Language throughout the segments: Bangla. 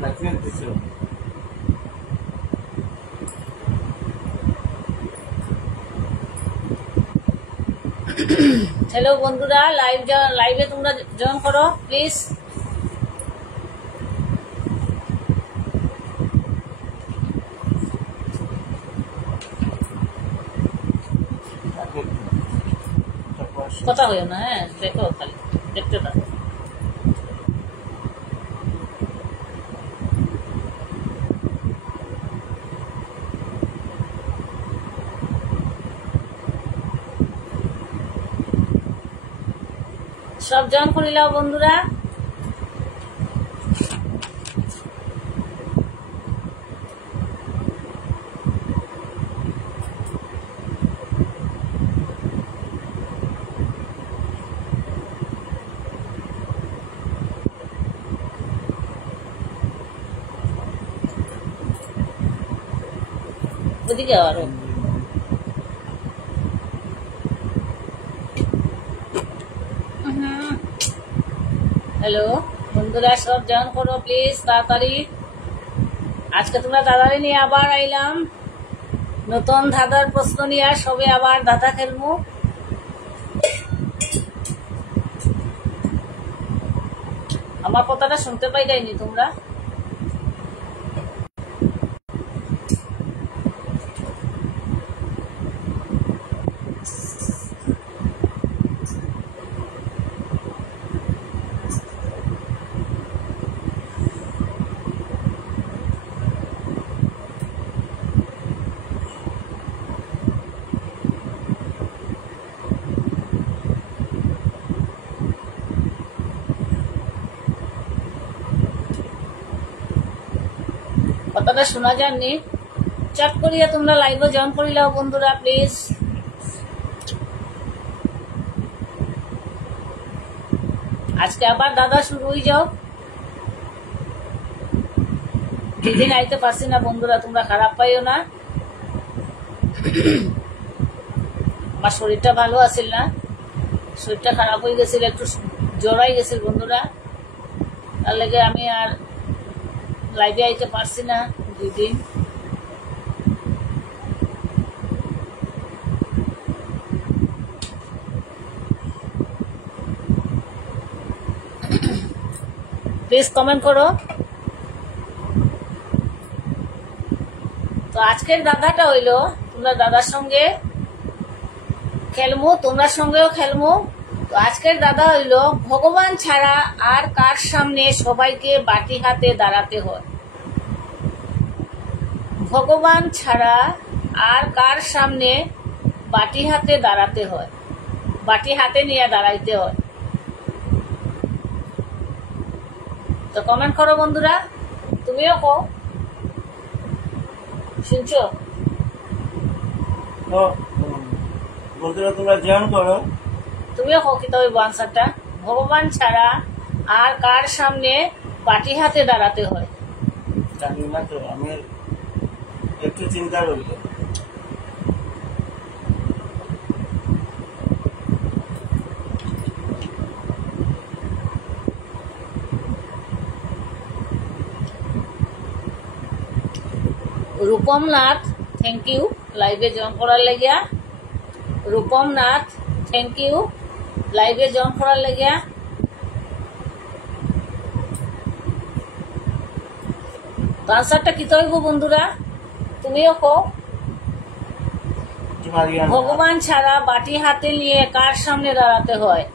हेलो बंधुरा लाइवे तुम्हारा जॉइन करो प्लिज। कथा हो ना है देखो खाली देखते থাকো। सब जॉइन कर लाओ बंधुरा। ওদিকে আরো हेलो बंधुरा सब जॉइन करो प्लिज ताड़ाताड़ी। आज के तुम्हारा दादारे निये आबार आइलाम नतून धाঁধার प्रश्न निये सबे आबार धाঁধা खेलबो। আমার কথাটা শুনতে পাইলাইনি তোমরা? কথাটা শোনা যায়নি চট করিয়া তোমরা লাইভে জয়েন করে লাও বন্ধুরা প্লিজ। আজকে আবার দাদা শুরু হয়ে যাও। যেদিন আইতে পারছি না বন্ধুরা তোমরা খারাপ পাইও না। আমার শরীরটা ভালো আছিল না, শরীরটা খারাপ হয়ে গেছিল, একটু জ্বরাই গেছিল বন্ধুরা, তার লেগে আমি আর লাইভে আইতে পারছি না 2 দিন। প্লিজ কমেন্ট করো। তো আজকের দাদাটা হইলো তোমরা দাদার সঙ্গে খেলমু, তোমরা সঙ্গেও খেলমু। তো আজকের দাদা হইলো ভগবান ছাড়া আর কার সামনে সবাইকে বাটি হাতে দাঁড়াতে হয়। ভগবান ছাড়া আর কার সামনে বাটি হাতে দাঁড়াতে হয়, বাটি হাতে নিয়ে দাঁড়াইতে হয়। তো কমেন্ট করো বন্ধুরা, তুমিও কো, শুনছো? বন্ধুরা তোমরা জয়েন করো, তুমিও কো কি তবে আনসারটা। ভগবান ছাড়া আর কার সামনে বাটি হাতে দাঁড়াতে হয়? জানি না তো, আমি একটু চিন্তা করি। রূপম নাথ থ্যাংক ইউ লাইভে জয়েন করার লাগিয়া। রূপম নাথ থ্যাংক ইউ লাইভে জয়েন করার লাগিয়া। আনসারটা কি হইব বন্ধুরা, তুমিও কো। ভগবান ছাড়া বাটি হাতে নিয়ে কার সামনে দাঁড়াতে হয়?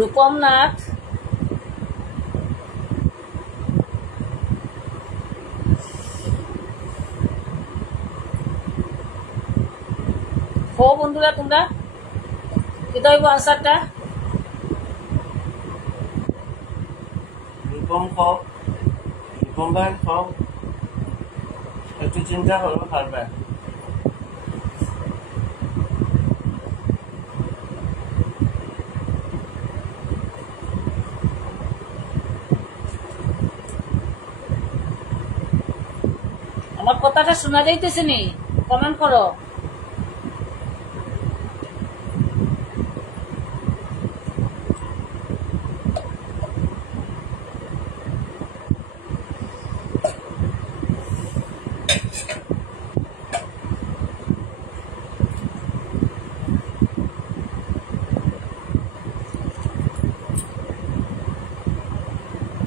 রূপম নাথ হো বন্ধুরা, তোমরা কি হইব আনসারটা? রূপম খাও, রূপম ভাই খাও, একটু চিন্তা করো, পারবে। আমার কথাটা শোনা যাইতেছে নি? কমেন্ট করো।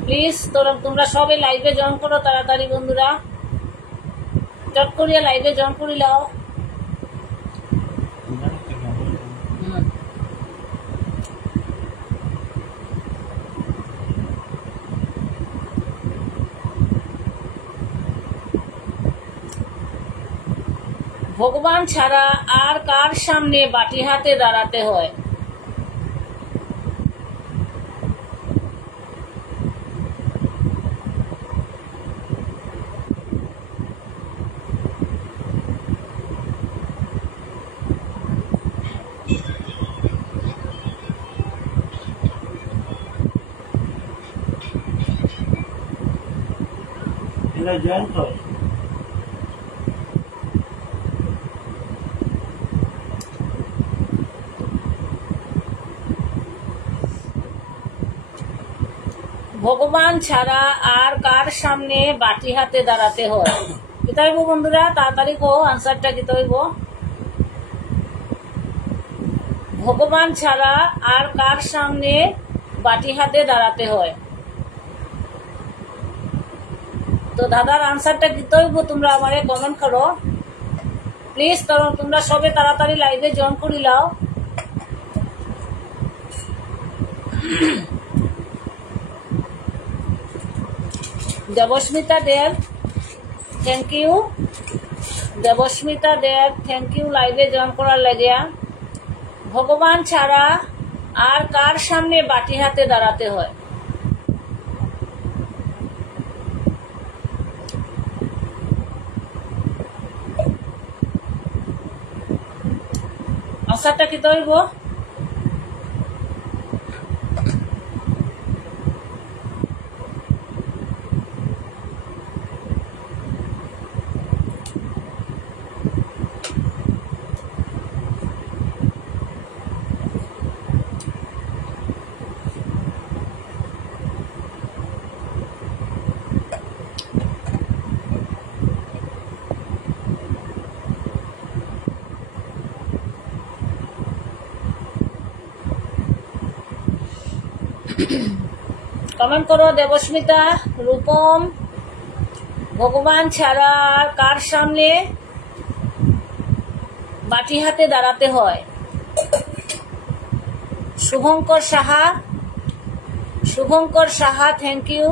প্লিজ তোমরা সবাই লাইভে জয়েন করো তাড়াতাড়ি বন্ধুরা, চট করিয়া লাইভে জয়েন করি লাও। ভগবান ছাড়া আর কার সামনে বাটি হাতে দাঁড়াতে হয়? জয়েন কর। ভগবান ছাড়া আর কার সামনে বাটি হাতে দাঁড়াতে হয়? কিতা হইব বন্ধুরা, তাড়াতাড়ি কো আনসারটা কিতা হইব? ভগবান ছাড়া আর কার সামনে বাটি হাতে দাঁড়াতে হয়? তো দাদার আনসারটা কিতা হইব তোমরা আমারে কমেন্ট করো প্লিজ। কারণ তোমরা সবে তাড়াতাড়ি লাইভে জয়েন করি লাও। Debasmita Deb, thank you. Debasmita Deb, thank you লাইভে জয়েন করার লাগিয়া। ভগবান ছাড়া আর কার সামনে বাটি হাতে দাঁড়াতে হয়? আনসারটা কি হইব? কমেন্ট করো দেবস্মিতা, রূপম। ভগবান ছাড়া আর কার সামনে বাটি হাতে দাঁড়াতে হয়? শুভঙ্কর সাহা, শুভঙ্কর সাহা, থ্যাংক ইউ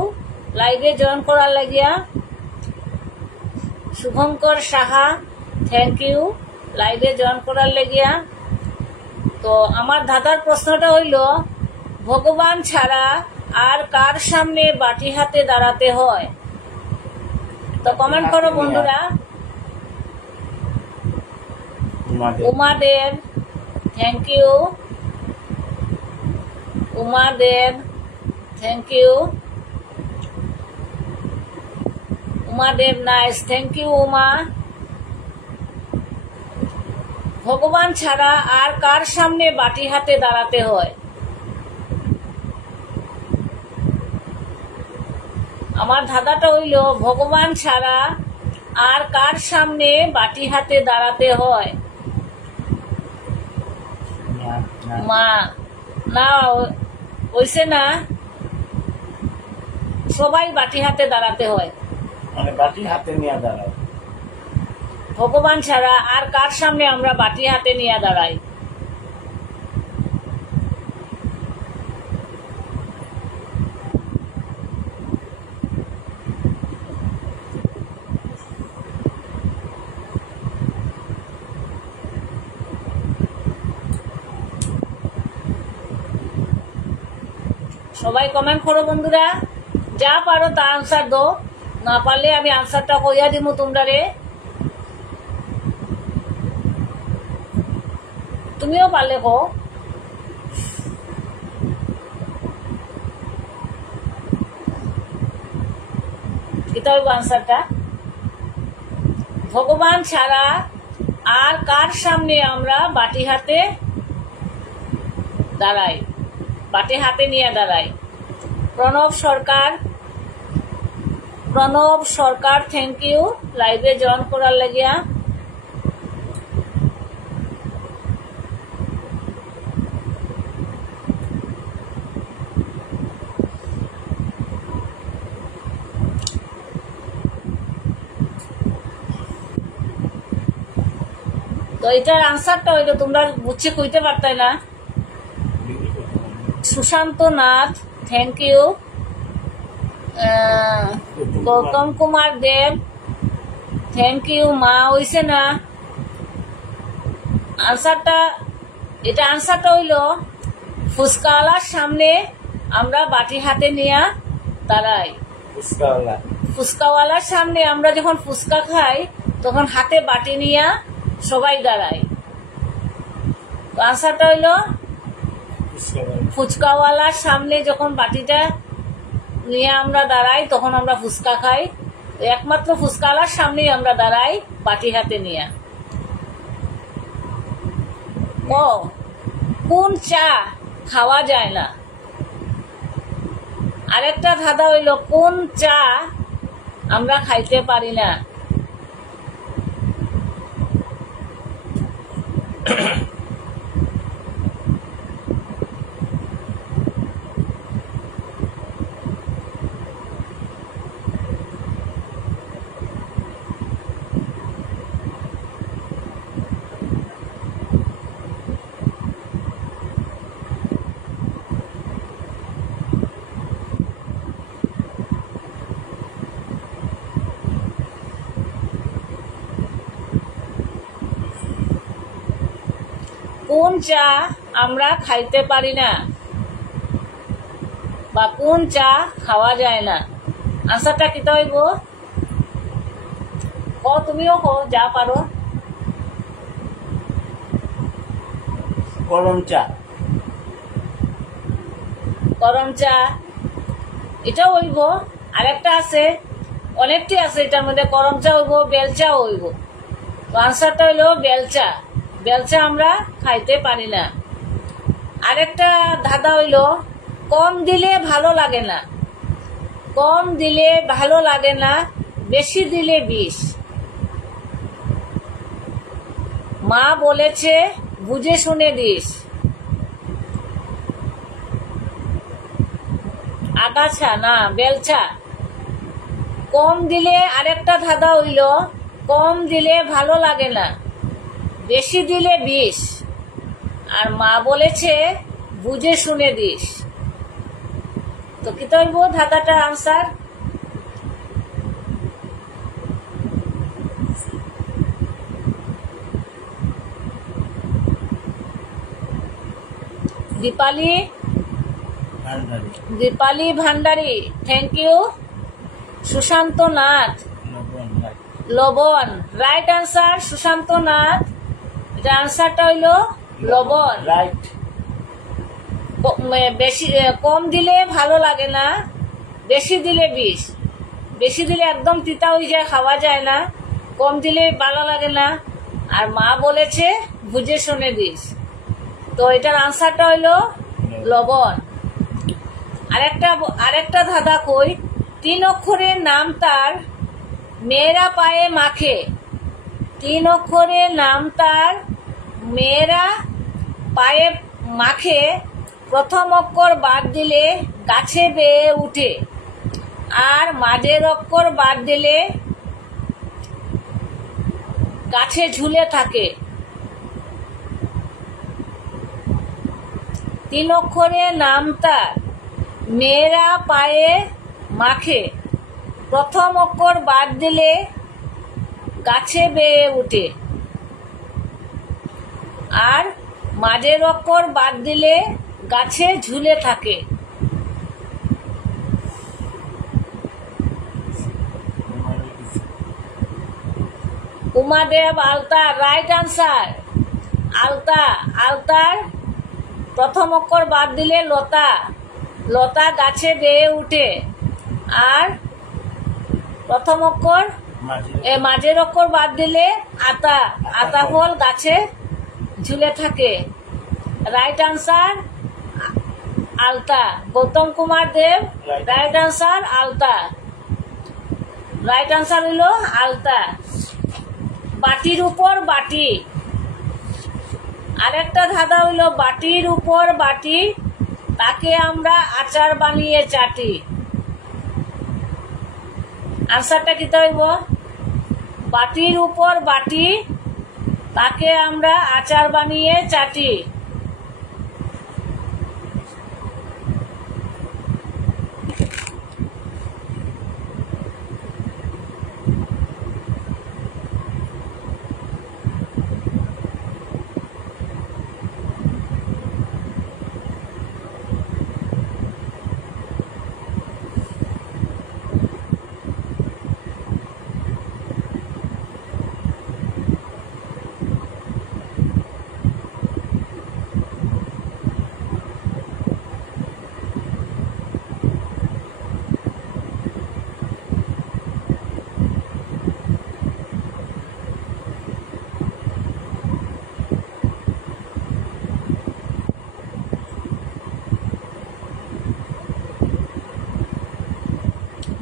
লাইভে জয়েন করার লাগিয়া। শুভঙ্কর সাহা, থ্যাংক ইউ লাইভে জয়েন করার লাগিয়া। তো আমার দাদার প্রশ্নটা হইল ভগবান ছাড়া আর কার সামনে বাটি হাতে দাঁড়াতে হয়? তো কমেন্ট করো বন্ধুরা। Umadeb, thank you. Umadeb, thank you. Umadeb nice, thank you Uma. ভগবান ছাড়া আর কার সামনে বাটি হাতে দাঁড়াতে হয়? আমার ধাঁধাটা হইল ভগবান ছাড়া আর কার সামনে বাটি হাতে দাঁড়াতে হয়? মা না হইছে না, সবাই বাটি হাতে দাঁড়াতে হয়। মানে বাটি হাতে নিয়ে দাঁড়ায়। ভগবান ছাড়া আর কার সামনে আমরা বাটি হাতে নিয়ে দাঁড়াই? সবাই কমেন্ট করো বন্ধুরা, যা পারো তা আনসার দো, না পারলে আমি আনসারটা কইয়া দিব তোমরা রে। তুমিও পারলে কো। কিতা হইব আনসারটা? ভগবান ছাড়া আর কার সামনে আমরা বাটি হাতে দাঁড়াই, বাটি হাতে নিয়ে দাঁড়াই। প্রণব সরকার থ্যাংক ইউ লাইভে জয়েন করার লাগিয়া। তো এটার আনসারটা হইলো তোমরা বুঝছে কইতে পারতাই না। Sushanta Nath thank you. Gautam Kumar Dev thank you. মা হইছে না আনসারটা। এটা আনসারটা হইলো ফুচকাওয়ালার সামনে আমরা বাটি হাতে নিয়ে দাঁড়াই। ফুচকাওয়ালার সামনে আমরা যখন ফুচকা খাই তখন হাতে বাটি নিয়ে সবাই দাঁড়ায়। তো আনসারটা হইলো ফুচকাওয়ালার সামনে যখন বাটিটা নিয়ে আমরা দাঁড়াই তখন আমরা ফুচকা খাই। একমাত্র ফুচকাওয়ালার সামনেই আমরা দাঁড়াই বাটি হাতে নিয়ে। কোন চা খাওয়া যায় না? আরেকটা ধাঁধা হইল কোন চা আমরা খাইতে পারি না? কোন চা আমরা খাইতে পারি না বা কোন চা খাওয়া যায় না? আনসারটা কি হইব? তুমিও যা পারো। গরম চা। গরম চা এটাও হইব। আরেকটা আছে, অনেকটি আছে এটার মধ্যে। গরম চা হইব, বেলচাও হইব। তো আনসারটা হইলো বেলচা। বেলচা আমরা খাইতে পারি না। আরেকটা ধাঁধা হইল কম দিলে ভালো লাগে না। কম দিলে ভালো লাগে না, বেশি দিলে বিষ। মা বলেছে বুঝে শুনে দিস। আগাছা না, বেলচা। কম দিলে আরেকটা ধাঁধা হইল কম দিলে ভালো লাগে না, বেশি দিলে বিষ। আর মা বলেছে বুঝে শুনে দিস। তো কি হইব ধাঁধাটার answer? Dipali Bhandari thank you. Sushanta Nath লবণ রাইট আনসার। সুশান্ত নাথ এটা আনসারটা হইল লবণ। রাইট। বেশি কম দিলে ভালো লাগে না, বেশি দিলে বিষ। বেশি দিলে একদম তিতা হয়ে যায়, খাওয়া যায় না। কম দিলে ভালো লাগে না। আর মা বলেছে বুঝে শুনে দিস। তো এটার আনসারটা হইল লবণ। আরেকটা ধাঁধা কই। 3 অক্ষরের নাম তার, মেয়েরা পায়ে মাখে। 3 অক্ষরের নাম তার, মেয়েরা পায়ে মাখে। প্রথম অক্ষর বাদ দিলে গাছে বেয়ে উঠে, আর মাঝের অক্ষর বাদ দিলে গাছে ঝুলে থাকে। 3 অক্ষরের নাম তার, মেয়েরা পায়ে মাখে। প্রথম অক্ষর বাদ দিলে গাছে বেয়ে উঠে, আর মাঝের অক্ষর বাদ দিলে গাছে ঝুলে থাকে। উমাদেব আলতা রাইট আনসার। আলতার প্রথম অক্ষর বাদ দিলে লতা। লতা গাছে বেয়ে উঠে, আর প্রথম অক্ষর মাঝের অক্ষর বাদ দিলে আতা, আতা ফল গাছে ঝুলে থাকে। রাইট আনসার আলতা। গৌতম কুমার দেব, রাইট আনসার আলতা। রাইট আনসার হইল আলতা। বাটির উপর বাটি, আরেকটা ধাঁধা হইল বাটির উপর বাটি, তাকে আমরা আচার বানিয়ে চাটি। আনসারটা কি হইব? বাটির উপর বাটি, তাকে আমরা আচার বানিয়ে চাটি।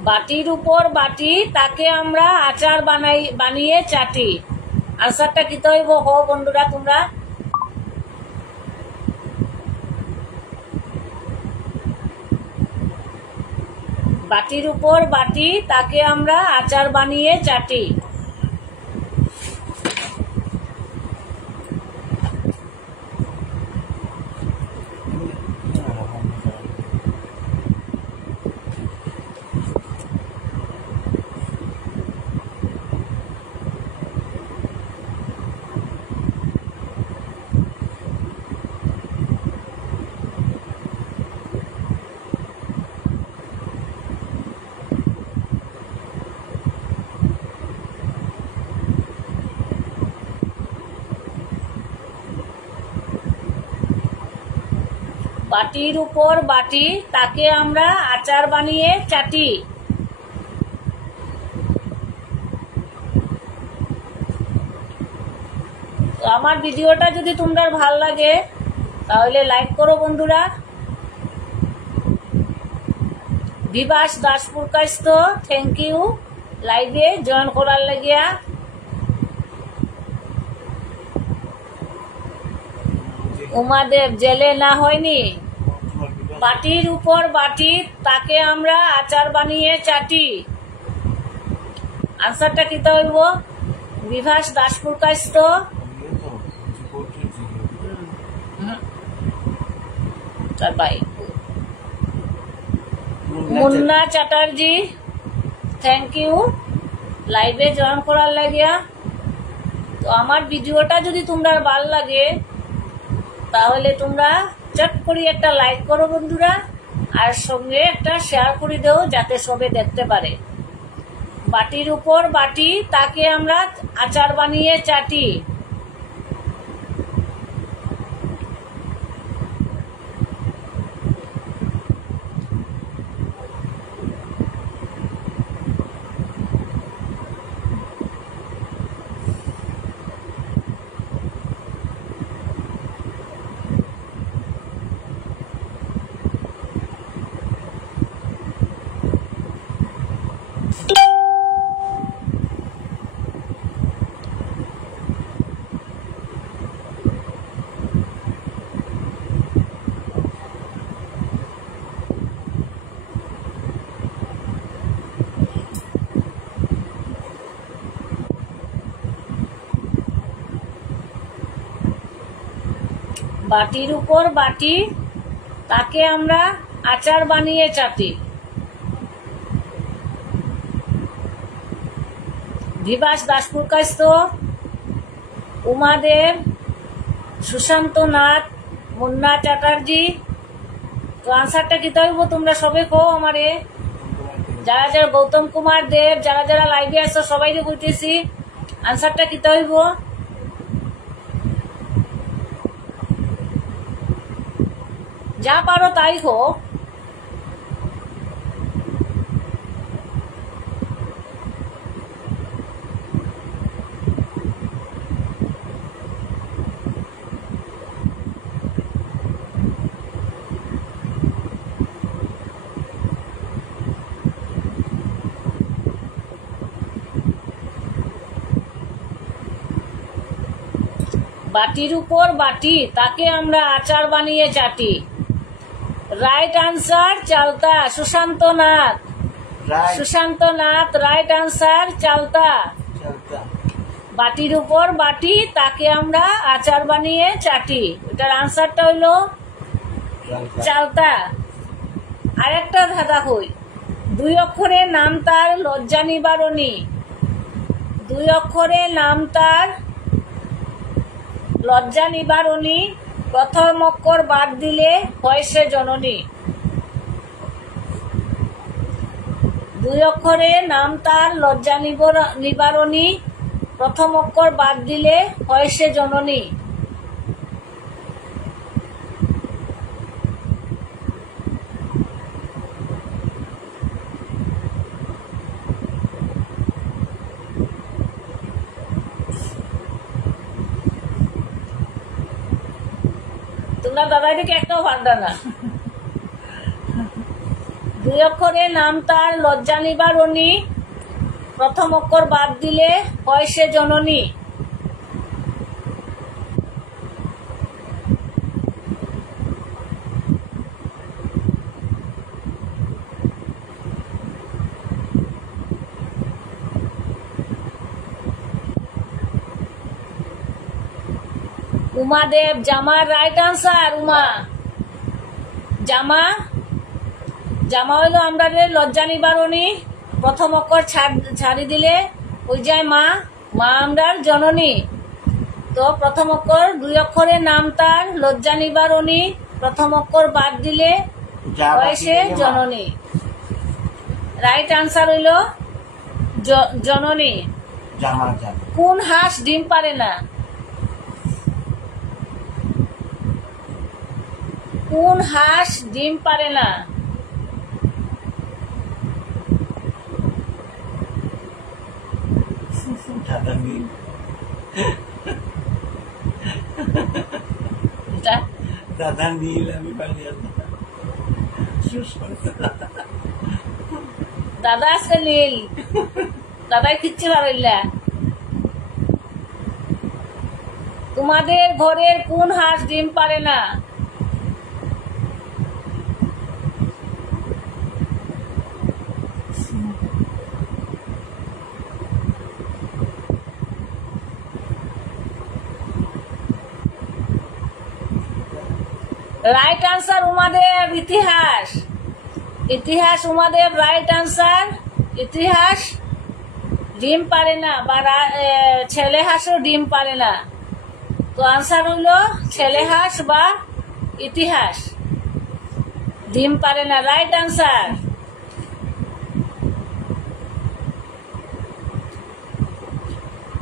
বাটির উপর বাটি, তাকে আমরা আচার বানিয়ে চাটি। আনসারটা কি হইব? হো বন্ধুরা তোমরা। বাটির উপর বাটি, তাকে আমরা আচার বানিয়ে চাটি। বাটির উপর বাটি, তাকে আমরা আচার বানিয়ে চাটি। তো আমার ভিডিওটা যদি তোমরা ভাল লাগে তাহলে লাইক করো বন্ধুরা। বিভাস দাসপুর কাস্ত, থ্যাংক ইউ লাইভে জয়েন করার লাগিয়া। উমাদেব জেলে না হয়নি। বাটির উপর বাটি, তাকে আমরা আচার বানিয়ে চাটি। আনসারটা কি হইব? বিভাস দাসপুর কাস্ত। মুন্না চ্যাটার্জি, থ্যাংক ইউ লাইভে জয়েন করার লাগিয়া। তো আমার ভিডিওটা যদি তোমরা ভাল লাগে তাহলে তোমরা চট করে একটা লাইক করো বন্ধুরা, আর সঙ্গে একটা শেয়ার করে দেও যাতে সবে দেখতে পারে। বাটির উপর বাটি, তাকে আমরা আচার বানিয়ে চাটি। বাটির উপর বাটি, তাকে আমরা আচার বানিয়ে চাটি। বিভাস দাসপুর কাস্ত, উমাদেব, সুশান্ত নাথ, মুন্না চ্যাটার্জি। তো আনসারটা কি হইব তোমরা সবে কো আমারে। যারা যারা গৌতম কুমার দেব, যারা যারা লাইভে আসো সবাইকে বলতেছি আনসারটা কি হইব। যা পারো তাই হো। বাটির উপর বাটি, তাকে আমরা আচার বানিয়ে চাটি। রাইট আনসার চালতা, Sushanta Nath. Right Sushanta Nath, right answer চালতা। চালতা। বাটির উপর বাটি, তাকে আমরা আচার বানিয়ে চাটি। এটার আনসারটা হইলো চালতা। চালতা। আরেকটা ধাঁধা হই, 2 অক্ষরের নাম তার লজ্জা নিবারণী। 2 অক্ষরের নাম তার লজ্জা নিবারণী, প্রথম অক্ষর বাদ দিলে হয় সে জননী। 2 অক্ষরের নাম তার লজ্জা নিবারণী, প্রথম অক্ষর বাদ দিলে হয় সে জননী। তোমরা দাদা এদিকে একটাও পারবে না। 2 অক্ষরের নাম তার লজ্জা নিবারণী, প্রথম অক্ষর বাদ দিলে হয় সে জননী। উমাদেব, জামার রাইট আনসার। উমা, জামা। জামা হইলো আমরা লজ্জা নিবারণী, প্রথম অক্ষর ছাড়ি দিলে ওই যায় মা, মা আমরার জননী। তো প্রথম অক্ষর 2 অক্ষরের নাম তার লজ্জা নিবারণী, প্রথম অক্ষর বাদ দিলে হয় সে জননী। রাইট আনসার হইলো জননী। জামা জামা। কোন হাঁস ডিম পারে না? কোন হাঁস ডিম পারে না? দাদা নীল। এটা দাদা নীল, আমি পারি না। দাদা আছে নীল, দাদাই খিচ্ছি পারিলা। তোমাদের ঘরের কোন হাঁস ডিম পারে না? রাইট আনসার উমাদেব, ইতিহাস। ইতিহাস উমাদেব, রাইট আনসার। ইতিহাস ডিম পারে না, বা ছেলে হাঁসও ডিম পারে না। তো আনসার হইলো ছেলে হাঁস বা ইতিহাস, ডিম পারে না। Right answer.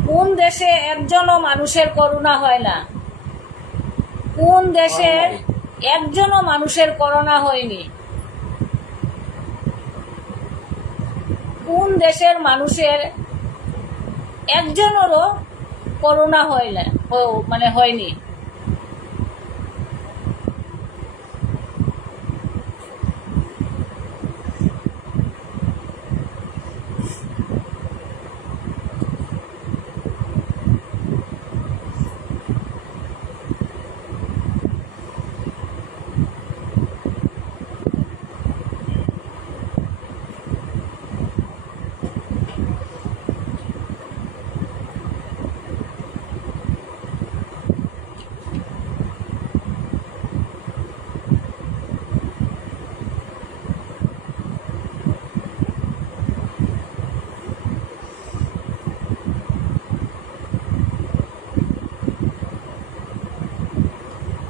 কোন দেশে একজনও মানুষের করুণা হয় না? কোন দেশের একজনও মানুষের করোনা হয়নি? কোন দেশের মানুষের একজনেরও করোনা হয় না, মানে হয়নি?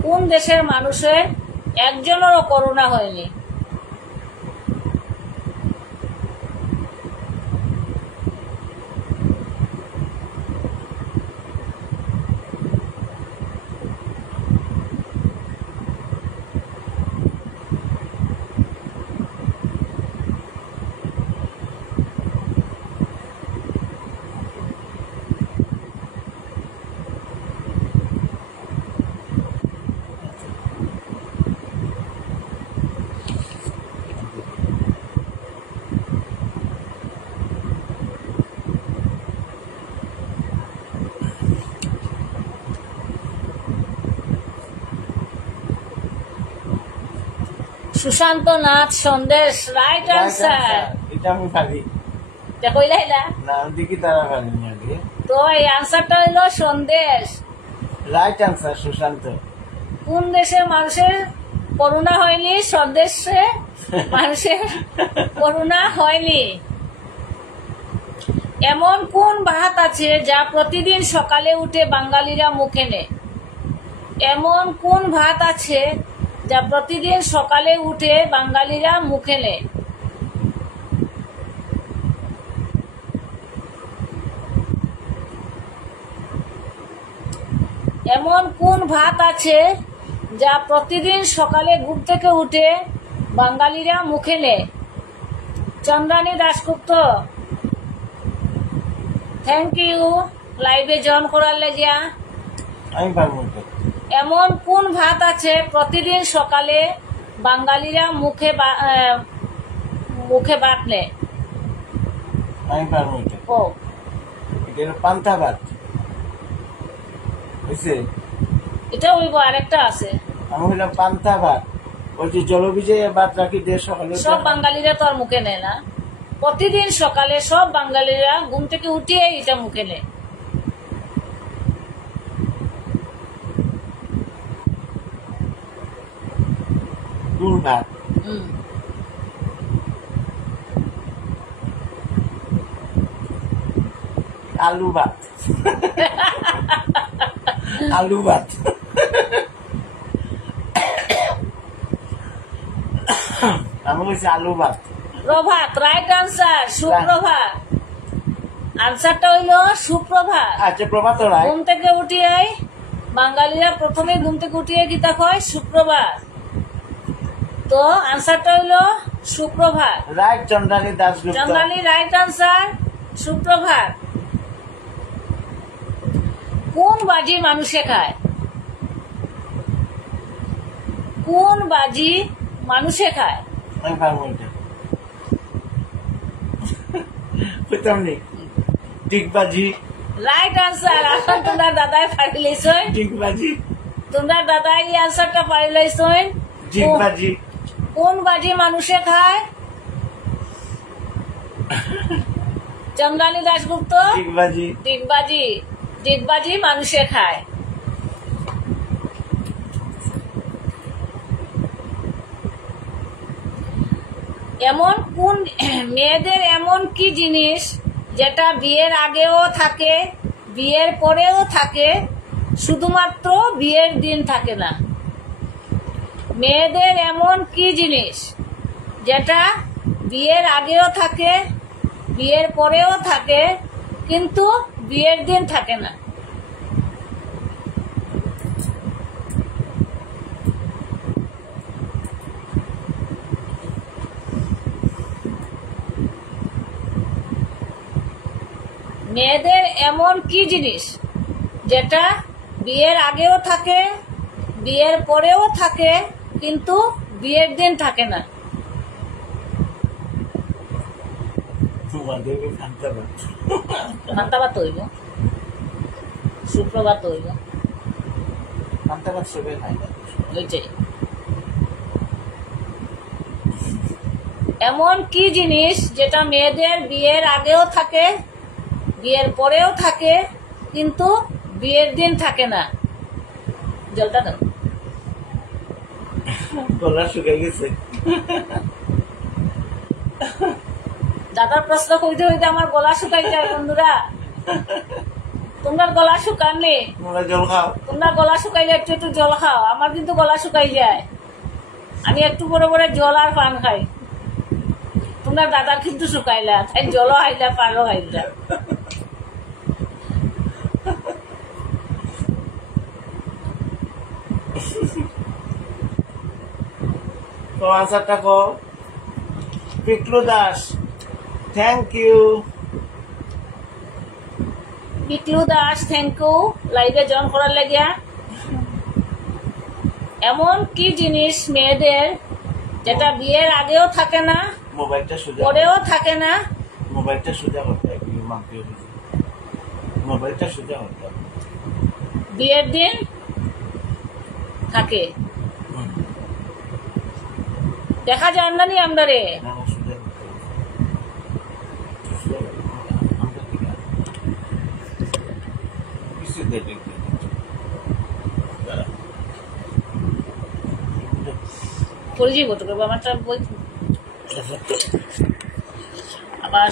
কোন দেশের মানুষের একজনেরও করোনা হয়নি? Sushanta Nath Sandesh, right answer. এটা আমি পারি কইলাইলা না, দেখি তারা পারিনি আগে। তো এই আনসারটা হইলো সন্দেশ। Right answer Sushant. কোন দেশের মানুষের করোনা হয়নি? স্বদেশে মানুষের করোনা হয়নি। এমন কোন ভাত আছে যা প্রতিদিন সকালে উঠে বাঙালিরা মুখে নেয়? এমন কোন ভাত আছে যা প্রতিদিন সকালে উঠে বাঙালিরা মুখে নেয়? এমন কোন ভাত আছে যা প্রতিদিন সকালে ঘুম থেকে উঠে বাঙালিরা মুখে নেয়? চন্দ্রানী দাশগুপ্ত, থ্যাংক ইউ লাইভে জয়েন করার লাগিয়া। আমি পারবো এটা। এমন কোন ভাত আছে প্রতিদিন সকালে বাঙালিরা মুখে ভাত নেয়? আমি পারবো এটা। ও এটা হলো পান্তা ভাত বুঝছে? এটা হইব, আরেকটা আছে। আমি হইলাম পান্তা ভাত, ওই যে জলবিজয় ভাত রাখি দিয়ে সকালে সব বাঙালিরা তো আর মুখে নেয় না। প্রতিদিন সকালে সব বাঙালিরা ঘুম থেকে উঠিয়ে এটা মুখে নেয়। গুড় ভাত। হুম। আলু ভাত। আলু ভাত। আমি বলছি আলু ভাত। প্রভাত, রাইট আনসার। সুপ্রভাত, আনসারটা হইল সুপ্রভাত। আচ্ছা প্রভাত রায়। ঘুম থেকে উঠিয়ে বাঙালিরা প্রথমে ঘুম থেকে উঠিয়ে কি তা কয়? সুপ্রভাত। তো আনসারটা হইল সুপ্রভাত। Right Chandrani Dasgupta. Chandrani right answer, সুপ্রভাত। কোন বাজি মানুষে খায়? কোন বাজি মানুষে খায়? আমি পারবো এটা। বুঝতাম নি। ডিগবাজি। Right answer. এখন তোমরা দাদাই পারি লইছই। ডিগবাজি। তোমরা দাদাই এই আনসারটা পারি লইছই। ডিগবাজি। কোন বাজি মানুষে খায়? চন্দ্রানী দাশগুপ্ত, ডিগবাজি। ডিগবাজি। ডিগবাজি মানুষে খায়। এমন কোন মেয়েদের এমন কি জিনিস যেটা বিয়ের আগেও থাকে, বিয়ের পরেও থাকে, শুধুমাত্র বিয়ের দিন থাকে না? মেয়েদের এমন কি জিনিস যেটা বিয়ের আগেও থাকে, বিয়ের পরেও থাকে, কিন্তু বিয়ের দিন থাকে না? মেয়েদের এমন কি জিনিস যেটা বিয়ের আগেও থাকে, বিয়ের পরেও থাকে, কিন্তু বিয়ের দিন থাকে না? পান্তাভাত হইব, সুপ্রভাত হইব, পান্তাভাত সবে খাই না। ওইটাই। এমন কি জিনিস যেটা মেয়েদের বিয়ের আগেও থাকে, বিয়ের পরেও থাকে, কিন্তু বিয়ের দিন থাকে না? জলটা দাও। গলা শুকাই গেছে। দাদার প্রশ্ন কইতে হইতে আমার গলা শুকাই যায়। বন্ধুরা, তোমরা গলা শুকাননি? তোমরা জল খাও। তোমরা গলা শুকাইলে একটু একটু জল খাও। আমার কিন্তু গলা শুকাই যায়। আমি একটু বড় বড় জল আর পান খাই। তোমরা দাদার কিন্তু শুকাইলা, তাই জলও খাইলা, পানও খাইলা। তো আনসারটা কো। Piklu Das, thank you. Piklu Das, thank you লাইভে জয়েন করার লাগিয়া। এমন কি জিনিস মেয়েদের যেটা বিয়ের আগেও থাকে না, মোবাইলটা সোজা পরেও থাকে না? মোবাইলটা সোজা করতে হবে। মোবাইলটা সোজা করতে হবে। বিয়ের দিন থাকে। দেখা যায় না নি আমরা রে। না না সুযোগ আমরা ঠিক আছে কিছু দেখবে পড়ে যাবো তোকে আমারটা বই আবার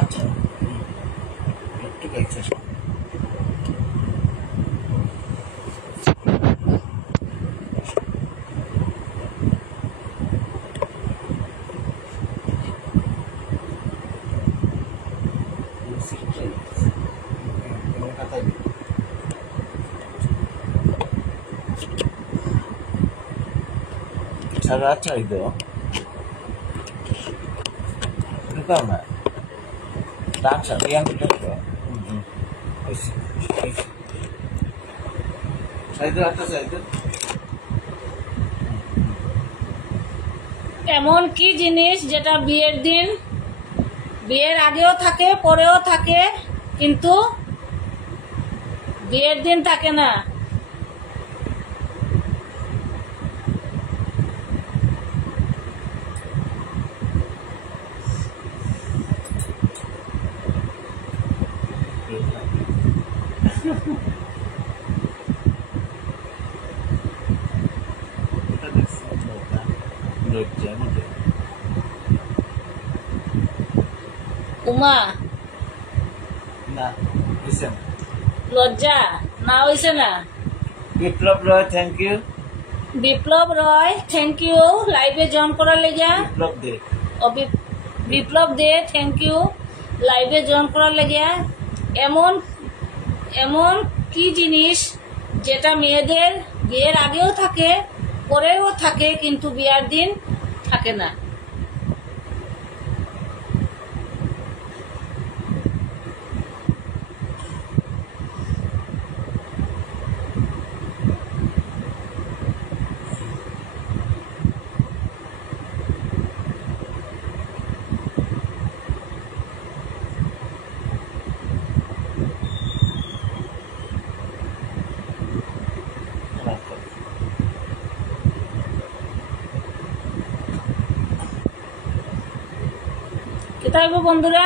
আচ্ছা একটু গাইছে ছাড়া চাই দেও ঢুকাও না আচ্ছা yang kita itu atas itu এমন কি জিনিস যেটা বিয়ের দিন বিয়ের আগেও থাকে পরেও থাকে কিন্তু বিয়ের দিন থাকে না? উমা না listen লজ্জা না হইছে না? Biplab Roy thank you Biplab Roy thank you লাইভে জয়েন করার লেগা। বিপ্লব দে বিপ্লব দে থ্যাংক ইউ লাইভে জয়েন করার লেগা। এমন এমন কি জিনিস যেটা মেয়েদের বিয়ের আগেও থাকে পরেও থাকে কিন্তু বিয়ের দিন থাকে না? কোথায় গো বন্ধুরা?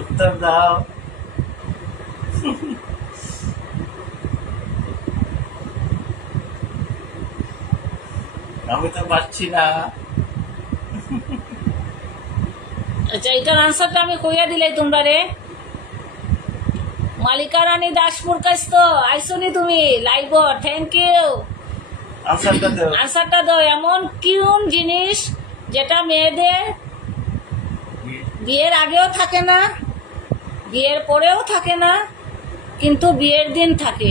উত্তর দাও আমি তো পারছি না। আচ্ছা এটার আনসারটা আমি কইয়া দিলাই তোমরা রে। মালিকা রানী দাসপুর কাছ তো আইসনি তুমি লাইভ থ্যাংক ইউ। আনসারটা দাও এমন কোন জিনিস যেটা মেয়েদের বিয়ের আগেও থাকে না বিয়ের পরেও থাকে না কিন্তু বিয়ের দিন থাকে?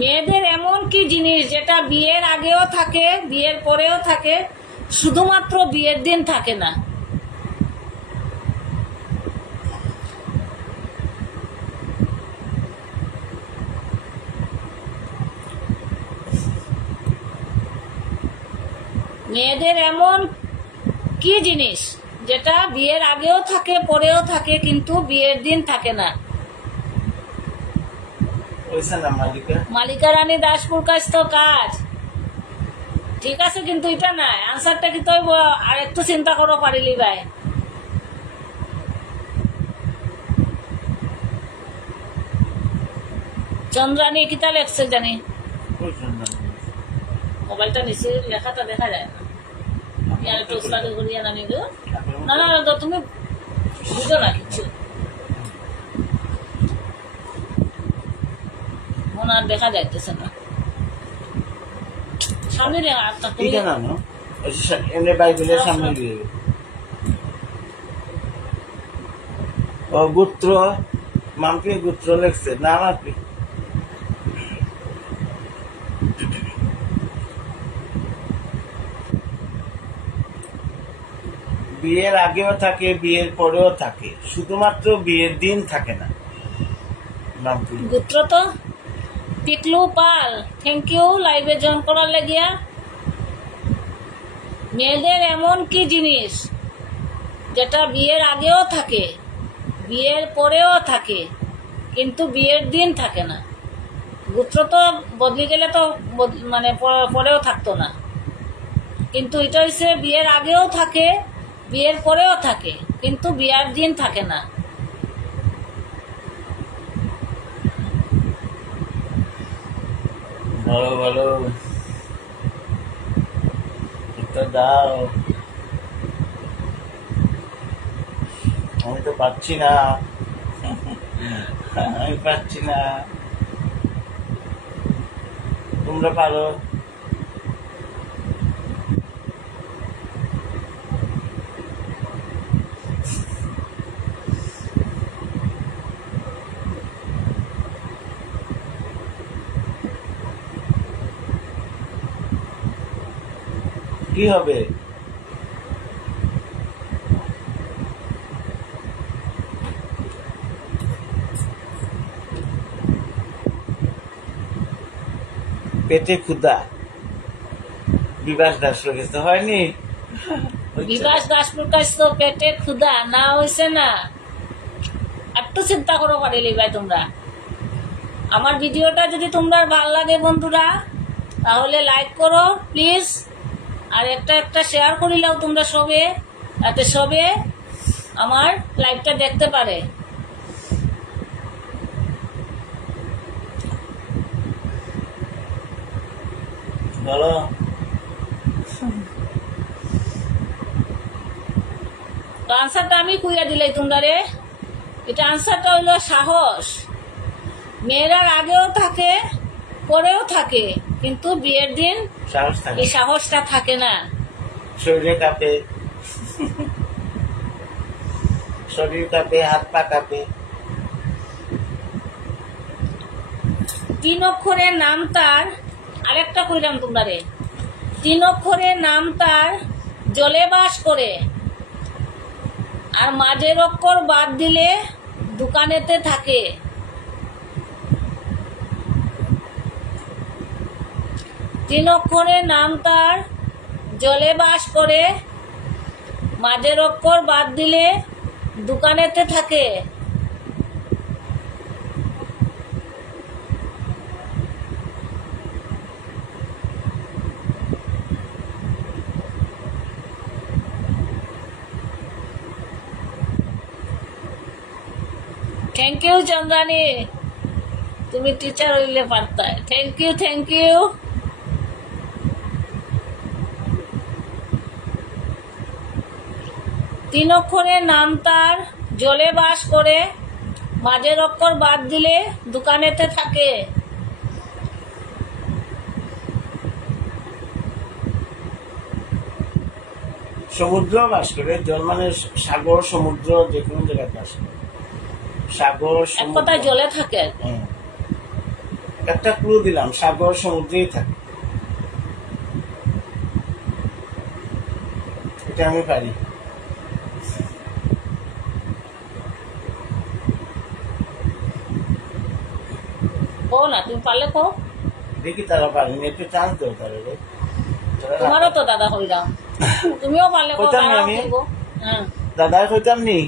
মেয়েদের এমন কি জিনিস যেটা বিয়ের আগেও থাকে বিয়ের পরেও থাকে শুধুমাত্র বিয়ের দিন থাকে না? মেয়েদের এমন কি জিনিস যেটা বিয়ের আগেও থাকে পরেও থাকে কিন্তু বিয়ের দিন থাকে না? মালিকা রানী দাসপুর কাছ তো কাজ ঠিক আছে কিন্তু এটা নাই আনসারটা কি তো আর একটু চিন্তা করো পারিলি ভাই। চন্দ্রানী কিতা লেখছে জানি মোবাইলটা নিচে লেখাটা দেখা যায় না একটু স্টাডি করিয়া না নিল না না তুমি বুঝো না কিছু মনে আর দেখা যাইতেছে না সামনে রে আটটা তুমি বাইবেলের সামনে দিয়ে ও গোত্র মাম্পি গোত্র লেখছে না মাম্পি বিয়ের আগেও থাকে বিয়ের পরেও থাকে শুধুমাত্র বিয়ের দিন থাকে না মাম্পি গোত্র তো টিকলু পাল থ্যাংক ইউ লাইভে জয়েন করার লাগিয়া। মেয়েদের এমন কি জিনিস যেটা বিয়ের আগেও থাকে বিয়ের পরেও থাকে কিন্তু বিয়ের দিন থাকে না। গোত্র তো বদলে গেলে তো মানে পরেও থাকতো না, কিন্তু এটা হচ্ছে বিয়ের আগেও থাকে বিয়ের পরেও থাকে কিন্তু বিয়ের দিন থাকে না। ভালো ভালো এটা দাও আমি তো পাচ্ছি না আমি পাচ্ছি না তোমরা পারো কি হবে পেটে ক্ষুধা বিবাস দাস লেগেছে হয়নি বিকাশ দাস প্রকাশ তো পেটে ক্ষুধা না হয়েছে না। একটু চিন্তা করো পারিলি ভাই তোমরা। আমার ভিডিওটা যদি তোমরা ভালো লাগে বন্ধুরা তাহলে লাইক করো প্লিজ, আর একটা শেয়ার করিলাও তোমরা সবে, যাতে সবে আমার লাইভটা দেখতে পারে। বলো তো আনসারটা আমি কুইয়া দিলাই তোমরা রে। এটা আনসারটা হইলো সাহস। মেয়েরার আগেও থাকে পরেও থাকে কিন্তু বিয়ের দিন সাহস থাকে এই সাহসটা থাকে না। শরীরে কাঁপে শরীর কাঁপে হাত পা কাঁপে। 3 অক্ষরের নাম তার, আরেকটা কইলাম তোমরা রে, 3 অক্ষরের নাম তার জলে বাস করে, আর মাঝের অক্ষর বাদ দিলে দোকানেতে থাকে। 3 অক্ষরের নাম তার জলে বাস করে, মাঝের অক্ষর বাদ দিলে দোকানেতে থাকে। থ্যাংক ইউ চন্দ্রানী, তুমি টিচার হইলে পারতায়। Thank you thank you. তিন অক্ষরের নাম তার জলে বাস করে, মাঝের অক্ষর বাদ দিলে দোকানেতে থাকে। সমুদ্র বাস করে, জল মানে সাগর সমুদ্র যে কোনো জায়গায় বাস করে। সাগর এক সমুদ্র কথায় জলে থাকে। একটা ক্লু দিলাম, সাগর সমুদ্রেই থাকে। এটা আমি পারি। কো না, তুমি পারলে কো। দেখি তারা পারেনি, একটু চান্স দেও তারা রে। তোমারও তো দাদা হইলাম, তুমিও পারলে কো। কইতাম না তারাও আমি। কইবো। হ্যাঁ দাদার কইতাম নি।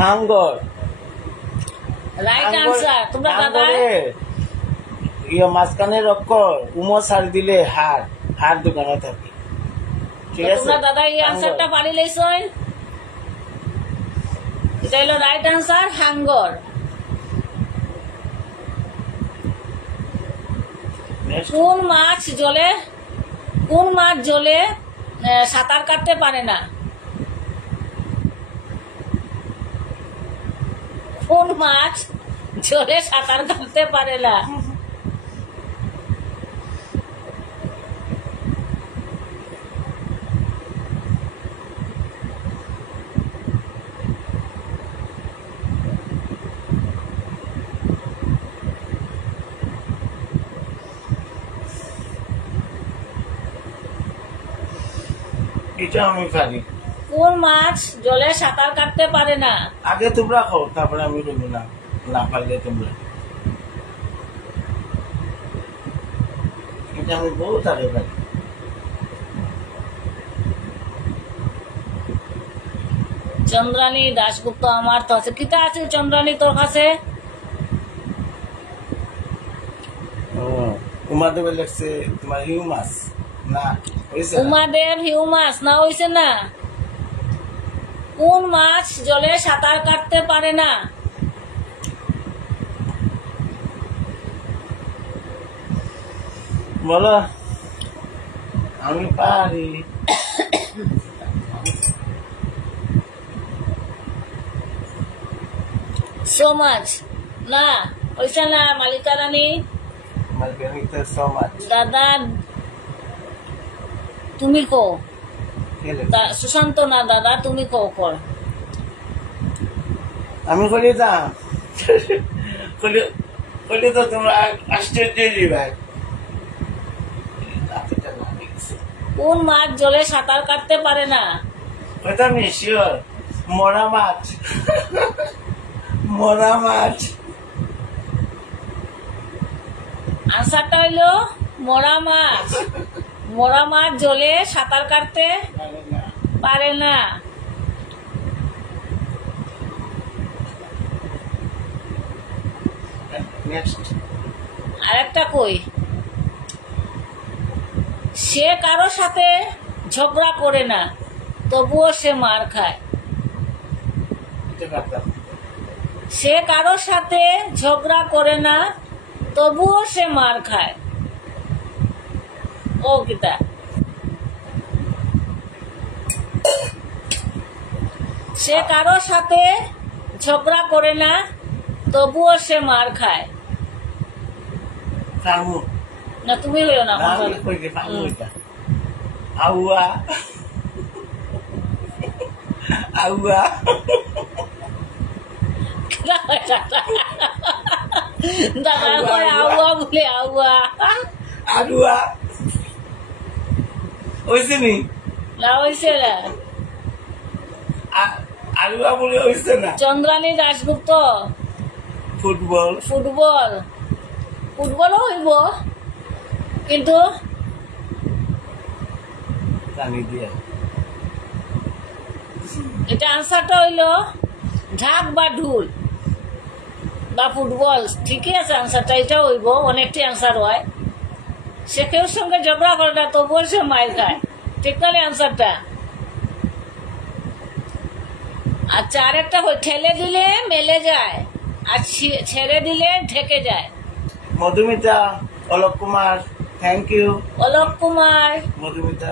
হাঙ্গর রাইট আনসার। তোমরা দাদা মাঝখানের অক্ষর উমো সার দিলে হার, হার দোকানে থাকে। ঠিক আছে, তোমরা দাদা এই আনসারটা পারি লইছই। এটা হলো রাইট আনসার, হাঙ্গর। কোন মাছ জলে সাঁতার কাটতে পারে না? কোন মাছ জলে সাঁতার কাটতে পারে না? এটা আমি পারি। কোন মাছ জলে সাঁতার কাটতে পারে না? আগে তোমরা খাও, তারপরে আমি করবো না, না পারলে তোমরা। এটা আমি বহুত আগে পারি। চন্দ্রানী দাশগুপ্ত আমার তো আছে। কিতা আছে চন্দ্রানী তোর কাছে? উমাদেব লেখছে তোমার হিউমাস না হয়েছে? উমাদেব হিউমাস না হইছে না? কোন মাছ জলে সাঁতার কাটতে পারে না? বলো। আমি পারি। সো মাছ না হইছে না? মালিকা রানী দাদা তুমি কো, সুশান্ত না দাদা তুমি কো কর। আমি করি দাম কইলে তো তোমরা আশ্চর্য ভাই। কোন মাছ জলে সাঁতার কাটতে পারে না? ওটা আমি শিওর, মরা মাছ। মরা মাছ। আনসারটা হইলো মরা মাছ। মরা মাছ জলে সাঁতার কাটতে পারে না। আরেকটা কই, সে কারো সাথে ঝগড়া করে না তবুও সে মার খায়। সে কারো সাথে ঝগড়া করে না তবুও সে মার খায়। ও গীতা, সে কারো সাথে ঝগড়া করে না তবুও সে মার খায়। না তুমি হইও না। আউয়া আউয়া দাদা কয় আউয়া বলে আউয়া। আউয়া হয়েছে নি? না হয়েছে না। আলুয়া বলে হয়েছে না। চন্দ্রানী দাশগুপ্ত ফুটবল। ফুটবল ফুটবলও হইব কিন্তু এটা আনসারটা হইল ঢাক বা ঢুল বা ফুটবল। ঠিকই আছে আনসারটা, এটা হইব। অনেকটি আনসার হয়। সে কেউ সঙ্গে ঝগড়া করে না তবুও সে মাইর খায়। ঠিক না আনসারটা? আচ্ছা আরেকটা ঠেলে দিলে মেলে যায় আর ছেড়ে দিলে ঢেকে যায়। Madhumita, Alok Kumar, thank you. Alok Kumar, Madhumita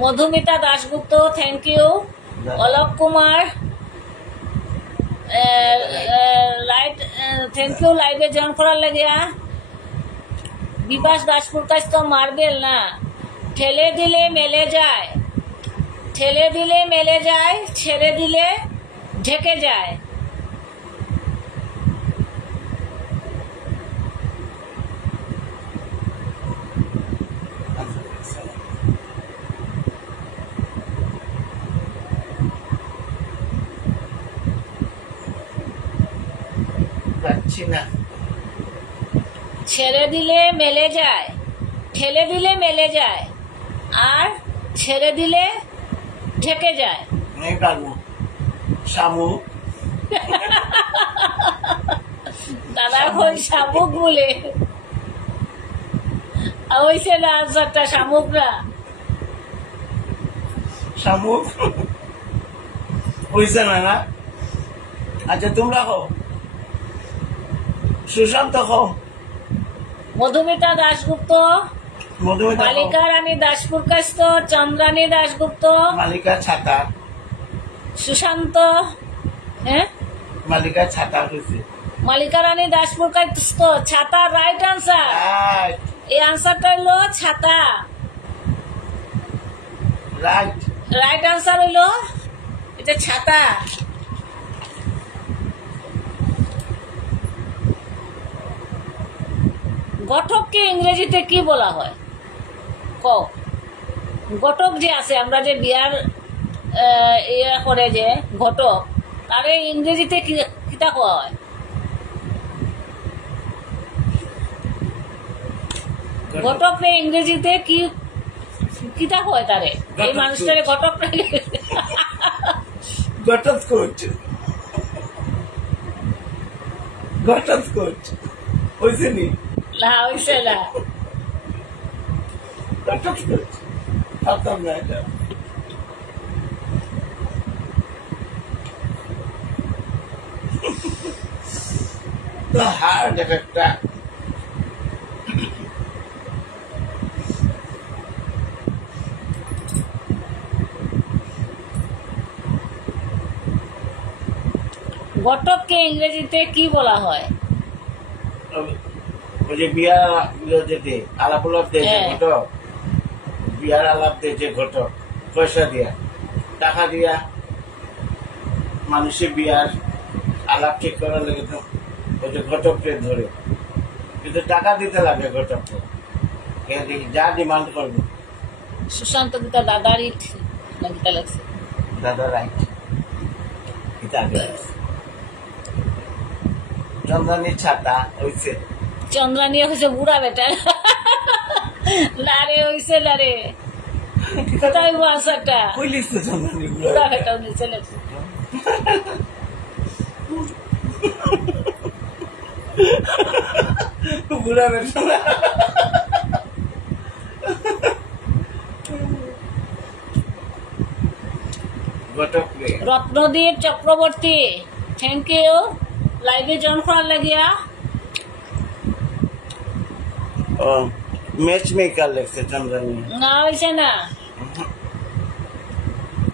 Madhumita Dasgupta thank you. Alok Kumar light thank you লাইভে জয়েন করার লাগিয়া। বিপাস দাসপুর কাছ তো মার্বেল না, ঠেলে দিলে মেলে যায়, ঠেলে দিলে মেলে যায়, ছেড়ে দিলে ঢেকে যায়। ছেড়ে দিলে মেলে যায়, ঠেলে দিলে মেলে যায়, আর ছেড়ে দিলে ঢেকে যায়। শামুক। দাদা কই শামুক বলে হয়েছে না আনসারটা? শামুক না, শামুক হয়েছে না না? আচ্ছা তোমরা খাও, সুশান্ত খাও। মধুমিতা দাশগুপ্ত, মালিকা রানী দাসপুর কাস্ত, চন্দ্রানী দাশগুপ্ত, মালিকা ছাতা, সুশান্ত। হ্যাঁ মালিকা ছাতা হয়েছে। মালিকা রানী দাসপুর কাস্ত ছাতা রাইট আনসার। এই আনসারটা হইলো ছাতা। রাইট রাইট আনসার হইলো এটা ছাতা। গঠককে ইংরেজিতে কি বলা হয়? ক ঘটক যে আছে, আমরা যে বিয়ার ইয়ে করে যে ঘটক, তারে ইংরেজিতে কিতা কোয়া হয়? ঘটকরে ইংরেজিতে কি কিতা কয় তারে? এই মানুষটারে ঘটক ঘটক কোচ, ঘটক কোচ হয়েছে নি? না হইছে না। ঘটক কোচ পারতাম না এটা। তো হার্ড একটা ঘটককে ইংরেজিতে কি বলা হয়? ওই যে বিয়া যেতে আলাপ উলাপ দেয় যে ঘটক, বিয়ার আলাপ দেয় যে ঘটক, পয়সা দিয়া টাকা দিয়া মানুষের বিয়ার আলাপ ঠিক করার লাগে, তো ওই যে ঘটককে ধরে, কিন্তু টাকা দিতে লাগে ঘটককে, যা ডিমান্ড করবে। সুশান্ত গীতা দাদার ইট না গীতা লাগছে? দাদা রাইট, এটা আগে লাগছে। চন্দ্রানীর ছাতা হয়েছে, চন্দ্রানী হয়েছে বুড়া বেটা। না রে হয়েছে না রে, তাই আসাটা কইলিস তো চন্দ্রানী বুড়া বেটা নিচে লাগছে। বুড়া বেটা ঘটক রে। রত্নদীপ চক্রবর্তী, থ্যাংক ইউ লাইভে জয়েন করার লাগিয়া। ও ম্যাচ মেকার লেগছে চন্দ্রানী, না হয়েছে না।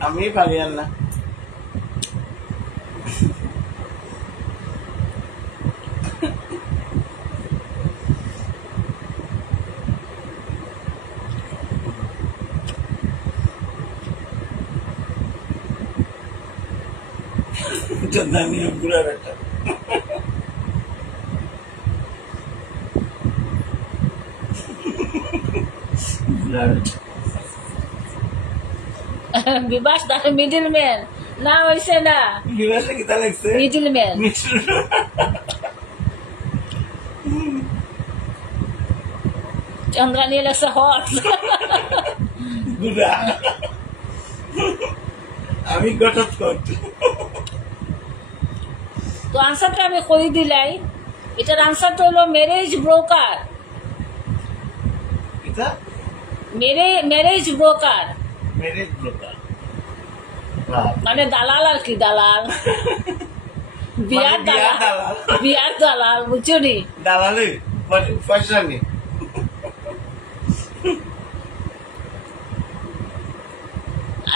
আমি পারি আর না। চন্দ্রানী বুড়া বেটা। বিবাস মিডিল ম্যান, না হয়েছে না। বিবাসে কিতা লাগছে? Middle man. চন্দ্রানী লাগছে হট। বুড়া আমি ঘটক কোচ। তো আনসারটা আমি কই দিলাই, এটার আনসারটা হলো ম্যারেজ ব্রোকার। এটা ম্যারেজ ব্রোকার ম্যারেজ ব্রোকার, মানে দালাল আর কি, দালাল, বিয়ার দালাল, বিয়ার দালাল, বুঝছো নি? দালালি পয়সা নেই।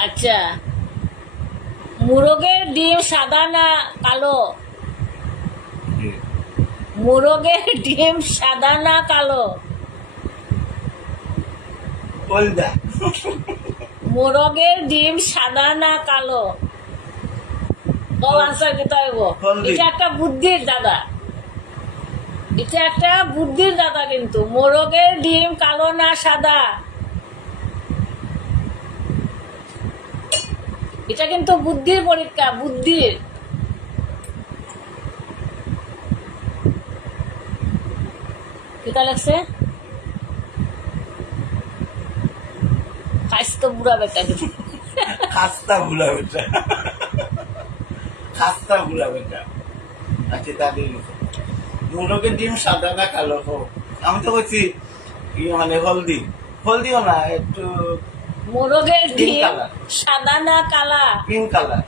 আচ্ছা, মুরগের ডিম সাদা না কালো? মুরগের ডিম সাদা না কালো? বলদা মোরগের ডিম সাদা না কালো? আনসার দিতে হইব। এটা একটা বুদ্ধির দাদা, এটা একটা বুদ্ধির দাদা, কিন্তু মোরগের ডিম কালো না সাদা, এটা কিন্তু বুদ্ধির পরীক্ষা, বুদ্ধির। কিতা লাগছে? খাস্তা বুড়া বেটা, খাস্তা বুড়া বেটা, খাস্তা বুড়া বেটা। আচ্ছা তাদের মুরগের ডিম সাদা না কালো হোক? আমি তো বলছি মানে হলদি, হলদিও না, একটু মোরগের ডিম সাদা না কালা? Pink colour.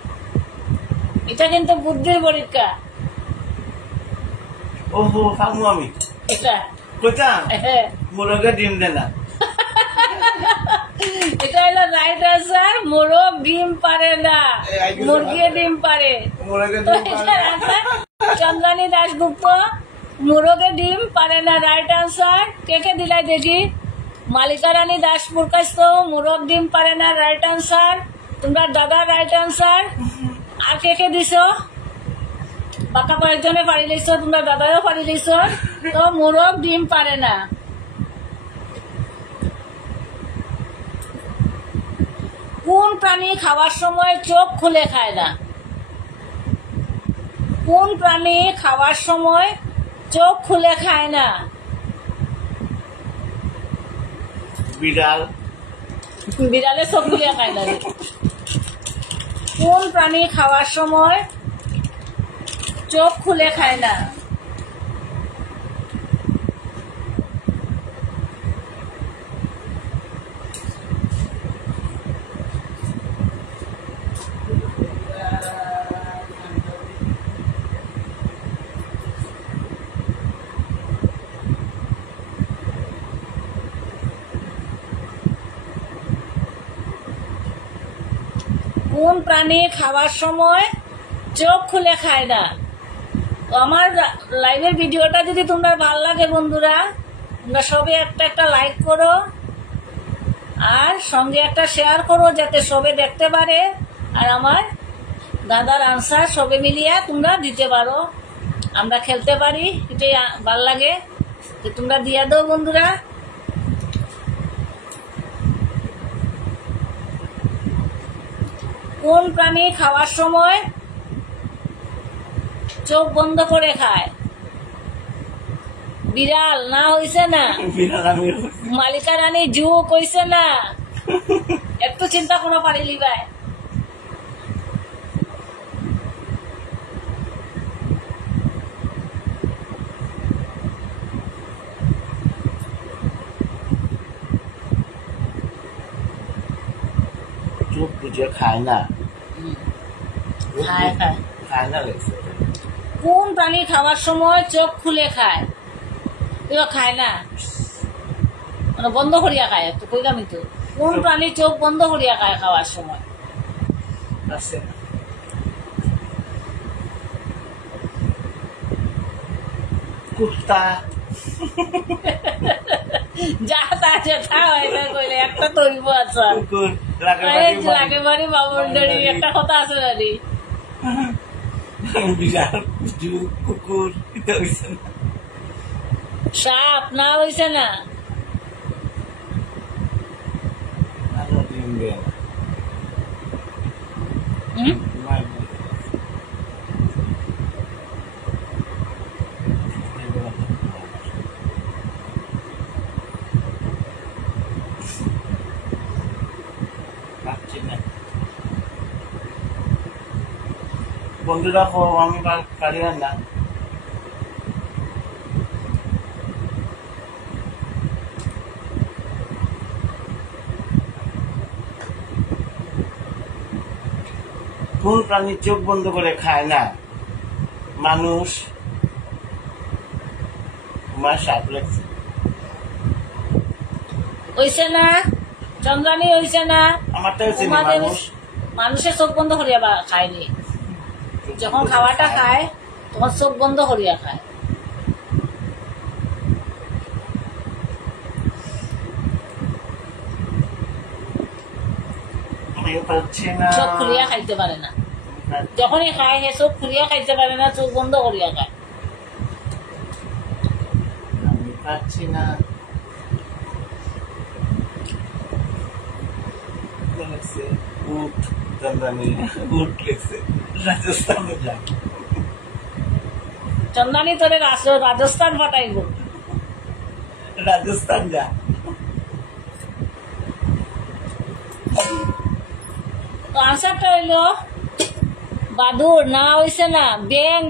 এটা কিন্তু বুদ্ধির পরীক্ষা। ওহো খামু আমি এটা কইতাম মুরগের ডিম দে না। এটা হলো রাইট আনসার। মোরগ ডিম পারে না, মুরগি ডিম পারে। চন্দ্রানী দাশগুপ্ত, মুরগে ডিম পারে না, রাইট আনসার। কে কে দিলাই দেখি? মালিকা রানী দাস পুরকাস্ত, মুরগ ডিম পারে না, রাইট আনসার। তোমরা দাদা রাইট আনসার। আর কে কে দিছ? বাকা কয়েকজনে পারি লইছ, তোমরা দাদাও পারি লইছ। তো মুরগ ডিম পারে না। প্রাণী খাওয়ার সময় চোখ খুলে খায় না? কোন প্রাণী খাওয়ার সময় চোখ খুলে খায় না? বিড়াল। বিড়ালে চোখ খুলে খায় না রে। কোন প্রাণী খাওয়ার সময় চোখ খুলে খায় না? কোন প্রাণী খাওয়ার সময় চোখ খুলে খায় না? তো আমার লাইভের ভিডিওটা যদি তোমরা ভালো লাগে বন্ধুরা, তোমরা সবে একটা লাইক করো আর সঙ্গে একটা শেয়ার করো, যাতে সবে দেখতে পারে আর আমার দাদার আনসার সবে মিলিয়ে তোমরা দিতে পারো, আমরা খেলতে পারি। এটাই ভাল লাগে, তো তোমরা দিয়ে দাও বন্ধুরা। কোন প্রাণী খাওয়ার সময় চোখ বন্ধ করে খায়? বিড়াল না হইছে না? বিড়াল আমি মালিকা রানী জুক হইছে না? একটু চিন্তা কোনো পারিলি ভাই। চোখ বুঝে খায় না। খায় খায়। খায় না লেগছে। কোন প্রাণী খাওয়ার সময় চোখ খুলে খায়? এবার খায় না, মানে বন্ধ করিয়া খায়। একটু কইলামই তো, কোন প্রাণী চোখ বন্ধ করিয়া খায় খাওয়ার সময়? আছে কুত্তা। যা তা যেটা হয় না কইলে একটা তো হইব। আচ্ছা কুকুর। একেবারে বাবুন্ডারি একটা কথা আছে জানি। বিড়াল, জুক, কুকুর, এটা হইছে না। সাপ না হইছে না? আরো ডিম দেয় না। হুম? বন্ধুরা আমি পারি না। কোন প্রাণী চোখ বন্ধ করে খায় না? মানুষ। আমার সাপ লাগছে। হইছে না? চন্দ্রানী হইছে না? আমারটা হচ্ছে তোমাদের মানুষ। মানুষের চোখ বন্ধ করিয়া খায়নি, যখন খাওয়াটা খায় তখন চোখ বন্ধ করিয়া খায়। চোখ খুলিয়া খাইতে পারে না, যখনই খায় সে চোখ খুলিয়া খাইতে পারে না, চোখ বন্ধ করিয়া খায়। আমি পাচ্ছি না। উট চন্দ্রানী, উট লেগছে। রাজস্থানে যা। চন্দ্রানী তোরে রাজস্থান পাঠাইব। রাজস্থান যা। তো আনসারটা হইল বাদুর না হইছে না? ব্যাং।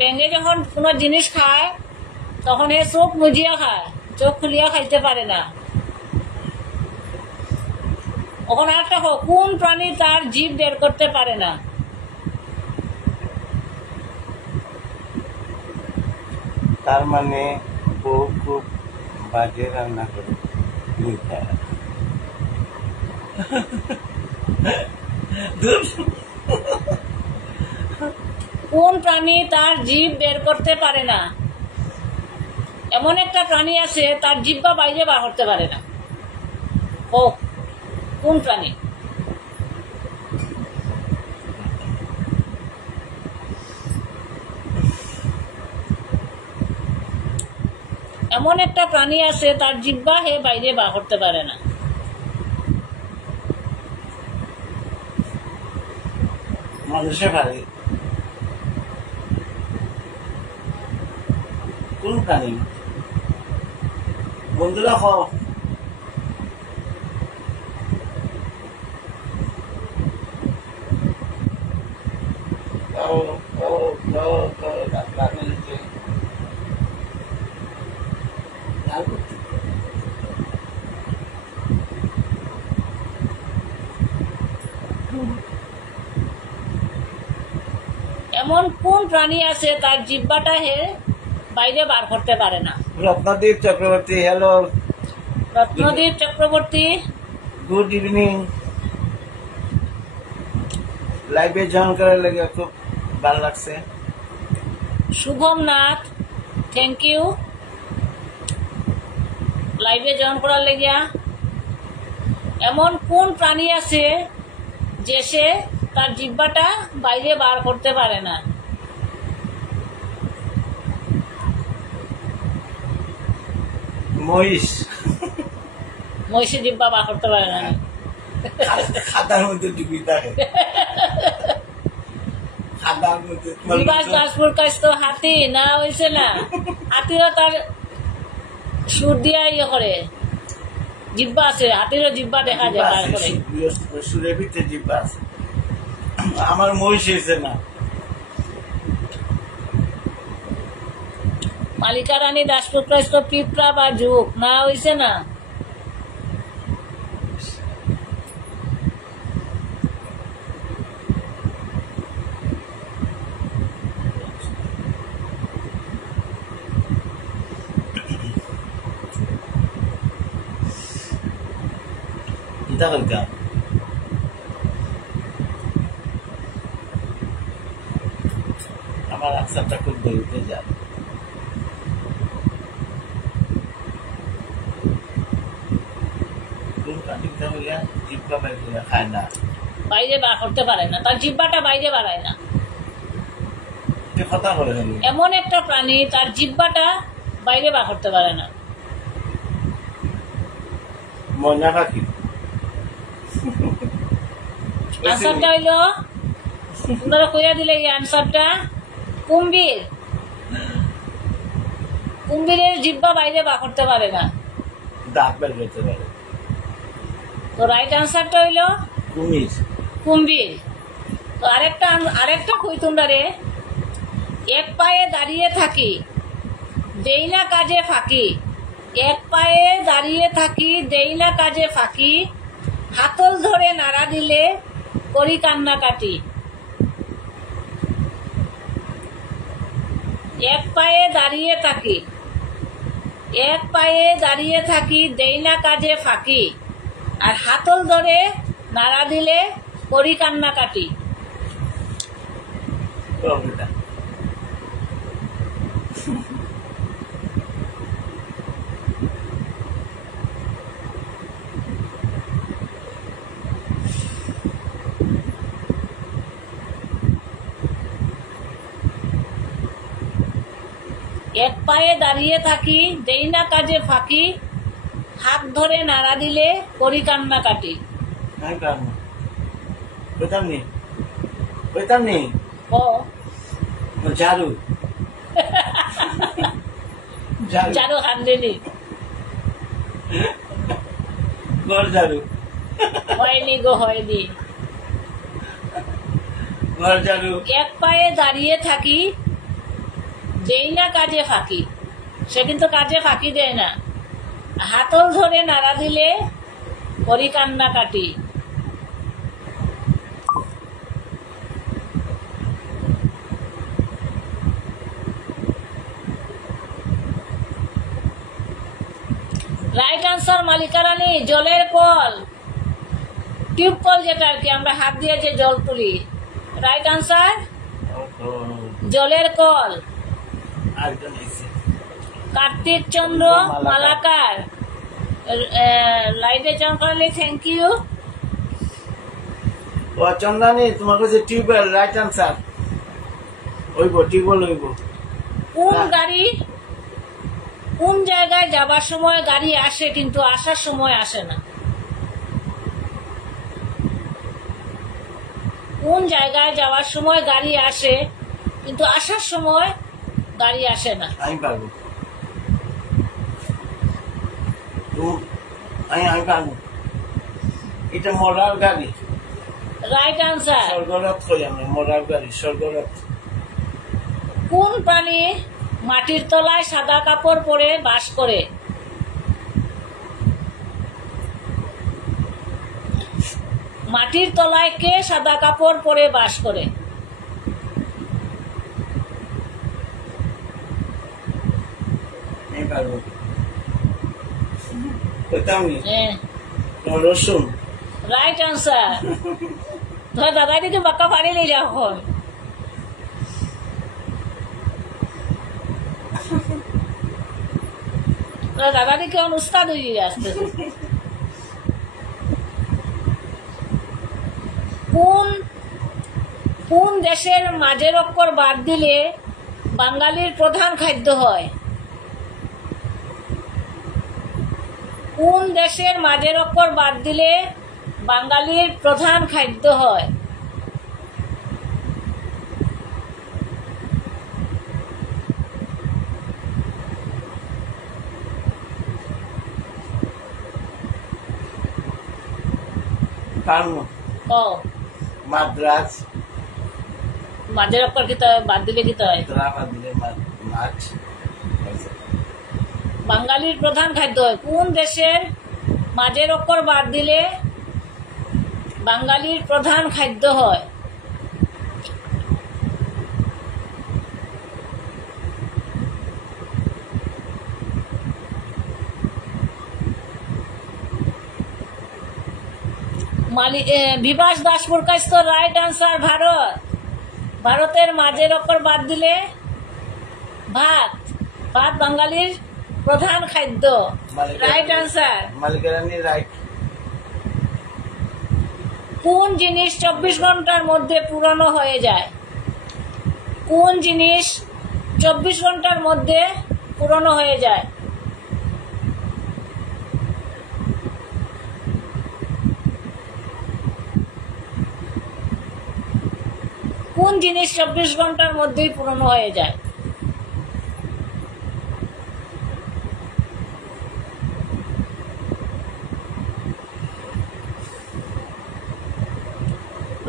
ব্যাঙে যখন কোন জিনিস খায় তখন এ চোখ মুজিয়া খায়, চোখ খুলিয়া খাইতে পারে না। ওখানে একটা কোন প্রাণী তার জিভ বের করতে পারে না? তার মানে বউ খুব বাজে রান্না করে। কোন প্রাণী তার জিভ বের করতে পারে না? এমন একটা প্রাণী আছে তার জিহ্বা বাইরে বার করতে পারে না। ও কোন প্রাণী? এমন একটা প্রাণী আছে তার জিহ্বা হে বাইরে বার করতে পারে না। মানুষে পারে কোন প্রাণী বন্ধুরা হ এমন কোন প্রাণী আছে তার জিহ্বাটা বাইরে বার করতে পারে না? Ratnadeep Chakraborty, hello. Ratnadeep Chakraborty, good evening. লাইভে জয়েন করার লেগে খুব ভালো লাগছে। শুভম নাথ, থ্যাংক ইউ লাইভে জয়েন করার লেগিয়া। এমন কোন প্রাণী আছে যে সে তার জিহ্বাটা বাইরে বার করতে পারে না? মহিষ। মহিষের জিহ্বা বার করতে পারে না। খাতার মধ্যে ডুবি থাকে। খাতার মধ্যে বিভাস দাসপুর কাছ তো হাতি না হয়েছে না, হাতিও তার সুর দিয়া ইয়ে করে, জিহ্বা আছে, হাতিরও জিহ্বা দেখা যায় বার করে। সুরের ভিতরে জিহ্বা আছে, আমার মহিষ হয়েছে না। মালিকা রানী দাসপুর কাছ তো পিঁপড়া বা ঝুঁক না হয়েছে না। এটা বলতাম আমার আনসারটা খুব দেরিতে যায়। জিহ্বা বাইরে খায় না, বাইরে বার করতে পারে না, তার জিহ্বাটা বাইরে বাড়ায় না। কথা বলে এমন একটা প্রাণী তার জিহ্বাটা বাইরে বার করতে পারে না। ময়না পাখি। আনসারটা হইল, তোমরা কইয়া দিলে এই আনসারটা, কুম্ভীর। কুম্ভীরের জিহ্বা বাইরে বার করতে পারে না, দাঁত বের করতে পারে। তো রাইট আনসারটা হইল কুমির। কুম্ভীর। তো আরেকটা কই তোমরা রে, এক পায়ে দাঁড়িয়ে থাকি দেই না কাজে ফাঁকি, এক পায়ে দাঁড়িয়ে থাকি দেই না কাজে ফাঁকি, হাতল ধরে নাড়া দিলে করি কান্নাকাটি। এক পায়ে দাঁড়িয়ে থাকি, এক পায়ে দাঁড়িয়ে থাকি দেই না কাজে ফাঁকি, আর হাতল ধরে নাড়া দিলে করি কান্নাকাটি। এক পায়ে দাঁড়িয়ে থাকি দেই না কাজে ফাঁকি, হাত ধরে নাড়া দিলে করি কান্নাকাটি। ও ঝাড়ু। ঝাড়ু হাত দিলি, ঘর ঝাড়ু। হয়নি গো হয়নি। ঘর ঝাড়ু। এক পায়ে দাঁড়িয়ে থাকি দেই না কাজে ফাঁকি, সে কিন্তু কাজে ফাঁকি দেয় না, হাতল ধরে নাড়া দিলে করি কান্নাকাটি। রাইট আনসার মালিকা রানী, জলের কল, টিউব কল, যেটা আর কি আমরা হাত দিয়ে যে জল তুলি। রাইট আনসার জলের কল। কার্তিক চন্দ্র মালাকার লাইভে জয়েন করলে থ্যাংক ইউ। ও চন্দানি, তোমার কাছে টিউবওয়েল রাইট আনসার হইব, টিউবওয়েল হইব। কোন গাড়ি কোন জায়গায় যাবার সময় গাড়ি আসে কিন্তু আসার সময় আসে না? কোন জায়গায় যাওয়ার সময় গাড়ি আসে কিন্তু আসার সময় গাড়ি আসে না? আমি পারবো। আমি পারবো। এটা মরার গাড়ি। Right answer. স্বর্গরথ কই আমরা, মরার গাড়ি স্বর্গরথ। কোন প্রাণী মাটির তলায় সাদা কাপড় পরে বাস করে? মাটির তলায় কে সাদা কাপড় পরে বাস করে? আমি পারবো। কইতাম নি হ্যাঁ, রসুন। Right answer. তোমার দাদাই দিকে বাক্কা পারি নিলে এখন। তোমার দাদা দিকে এখন উস্তাদ হয়ে আসতে। কোন কোন দেশের মাঝের অক্ষর বাদ দিলে বাঙালির প্রধান খাদ্য হয়? কোন দেশের মাঝের অক্ষর বাদ দিলে বাঙালির প্রধান খাদ্য হয়? পারবো। ও মাদ্রাজ। মাঝের অক্ষর কি হয়? বাদ দিলে কি হয়? বাদ দিলে মাছ। বাঙালির প্রধান খাদ্য হয়। কোন দেশের মাঝের অক্ষর বাদ দিলে বাঙালির প্রধান খাদ্য হয়? বিভাস দাসপুর কাছ তো রাইট আনসার ভারত। ভারতের মাঝের অক্ষর বাদ দিলে ভাত। ভাত বাঙালির প্রধান খাদ্য। Right answer. মালিকারানি রাইট। কোন জিনিস 24 ঘন্টার মধ্যে পুরনো হয়ে যায়? কোন জিনিস 24 ঘন্টার মধ্যে পুরনো হয়ে যায়? কোন জিনিস 24 ঘন্টার মধ্যেই পুরনো হয়ে যায়?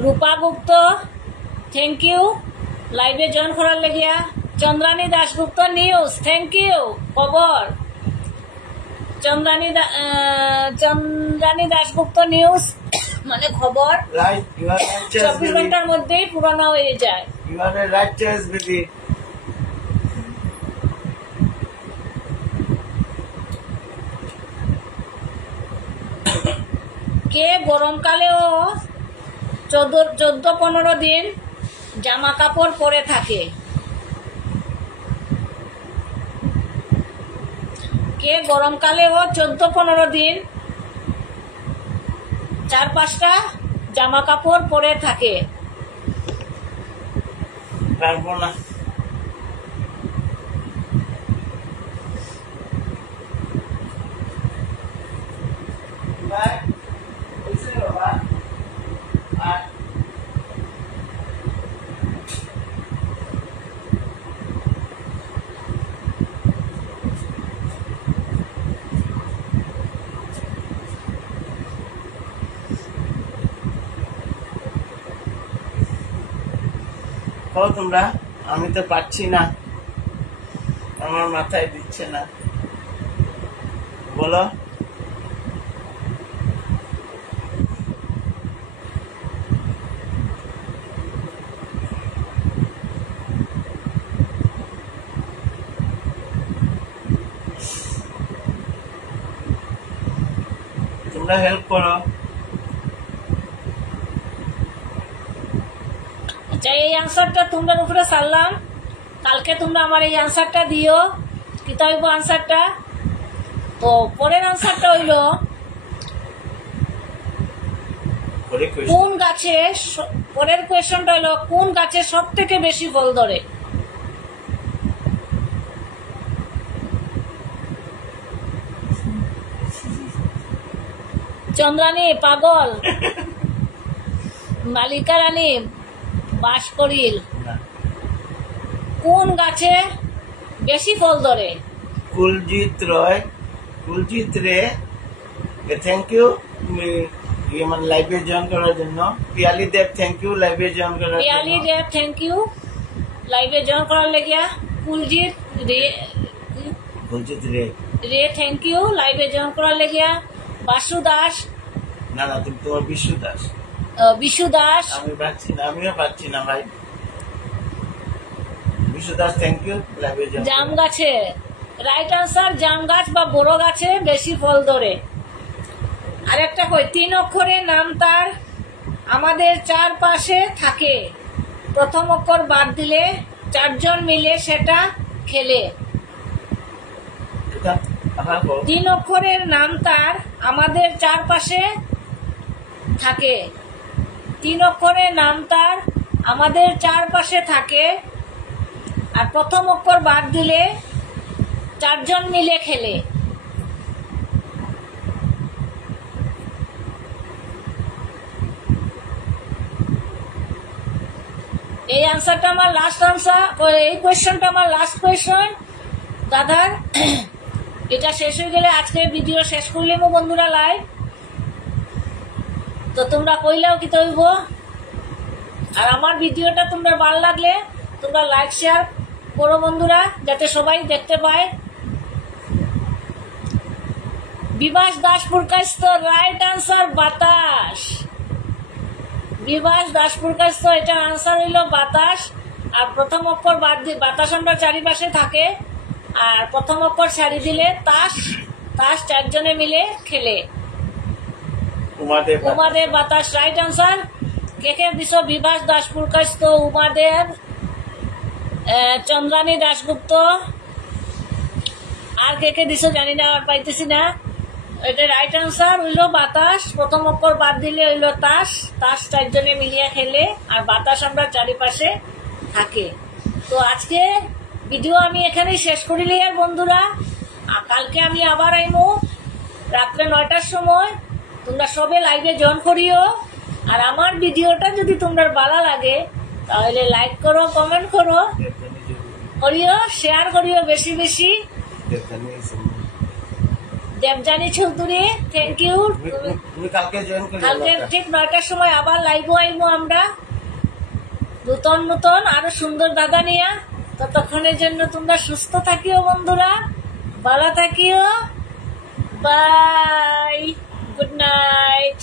রূপা গুপ্ত, থ্যাংক ইউ লাইভে জয়েন করার লাগিয়া। Chandrani Dasgupta news, thank you খবর। চন্দ্রানী দাশগুপ্ত নিউজ মানে খবর 24 ঘন্টার মধ্যেই পুরনো হয়ে যায়। কে গরমকালেও 14-15 দিন জামা কাপড় পরে থাকে? কে গরমকালেও 14-15 দিন 4-5টা জামা কাপড় পরে থাকে? পারবো না। তোমরা, আমি তো পাচ্ছি না, আমার মাথায় দিচ্ছে না, বলো। তোমরা হেল্প করো। আচ্ছা, এই আনসারটা তোমরা উপরে ছাড়লাম, কালকে তোমরা আমার এই আনসারটা দিও। কি হইব আনসারটা? তো পরের আনসারটা হইল কোন গাছে, পরের কোয়েশ্চনটা হইল কোন গাছে সব থেকে বেশি ফল ধরে? চন্দ্রানী পাগল, মালিকা রানী বাস করিল না। কোন গাছে বেশি ফল ধরে? কুলজিৎ রয়, কুলজিৎ রে, থ্যাংক ইউ মানে লাইভে জয়েন করার জন্য। পিয়ালি দেব থ্যাংক ইউ লাইভে জয়েন করার পিয়ালি জন্য। দেব থ্যাংক ইউ লাইভে জয়েন করার লেগিয়া। কুলজিৎ রে কুলজিৎ রে, রে থ্যাংক ইউ লাইভে জয়েন করার লেগিয়া। বাসু দাস, না না তুমি তোমার বিশু দাস। বিশু দাস, আমি পাচ্ছি না, আমিও পাচ্ছি না ভাই। বিশু দাস থ্যাংক ইউ লাইভে জয়েন। জাম গাছে, রাইট আনসার জাম গাছ বা বড় গাছে বেশি ফল ধরে। আরেকটা কই, 3 অক্ষরের নাম তার আমাদের চারপাশে থাকে, প্রথম অক্ষর বাদ দিলে 4 জন মিলে সেটা খেলে। 3 অক্ষরের নাম তার আমাদের চারপাশে থাকে, 3 অক্ষরের নাম তার আমাদের চারপাশে থাকে, আর প্রথম অক্ষর বাদ দিলে 4 জন মিলে খেলে। এই আনসারটা আমার লাস্ট আনসার, এই কোয়েশ্চনটা আমার লাস্ট কোয়েশ্চন দাদার। এটা শেষ হয়ে গেলে আজকে ভিডিও শেষ করলেও বন্ধুরা লাইভ। তো তোমরা কইলেও কি তৈব, আর আমার ভিডিওটা তোমরা ভালো লাগলে তোমরা লাইক শেয়ার করো বন্ধুরা, যাতে সবাই দেখতে পায়। বিভাস দাসপুর কাস্ত রাইট আনসার বাতাস। বিভাস দাসপুর কাস্ত এটা আনসার হইল বাতাস। আর প্রথম অক্ষর বাদ দিয়ে বাতাস আমরা চারিপাশে থাকে, আর প্রথম অক্ষর ছাড়ি দিলে তাস, তাস 4 জনে মিলে খেলে। উমাদেব বাতাস রাইট আনসার। কে কে দিছ? বিভাস দাসপুর কাস্ত, উমাদেব, চন্দ্রানী দাশগুপ্ত, আর কে কে দিছ জানি না, আর পাইতেছি না। এটা রাইট আনসার হইল বাতাস, প্রথম অক্ষর বাদ দিলে হইল তাস, তাস 4 জনে মিলিয়ে খেলে, আর বাতাস আমরা চারিপাশে থাকে। তো আজকে ভিডিও আমি এখানেই শেষ করিলি আর বন্ধুরা, কালকে আমি আবার আইমু রাত্রে 9টার সময়। তোমরা সবে লাইভে জয়েন করিও, আর আমার ভিডিওটা যদি তোমরা ভালো লাগে তাহলে লাইক করো, কমেন্ট করো, করিও, শেয়ার করিও বেশি বেশি। Debjani Chowdhury thank you. কালকে ঠিক 9টার সময় আবার লাইভও আইমু আমরা নতুন নতুন আরো সুন্দর দাদা নিয়া। ততক্ষণের জন্য তোমরা সুস্থ থাকিও বন্ধুরা, ভালো থাকিও, বাই, গুড নাইট।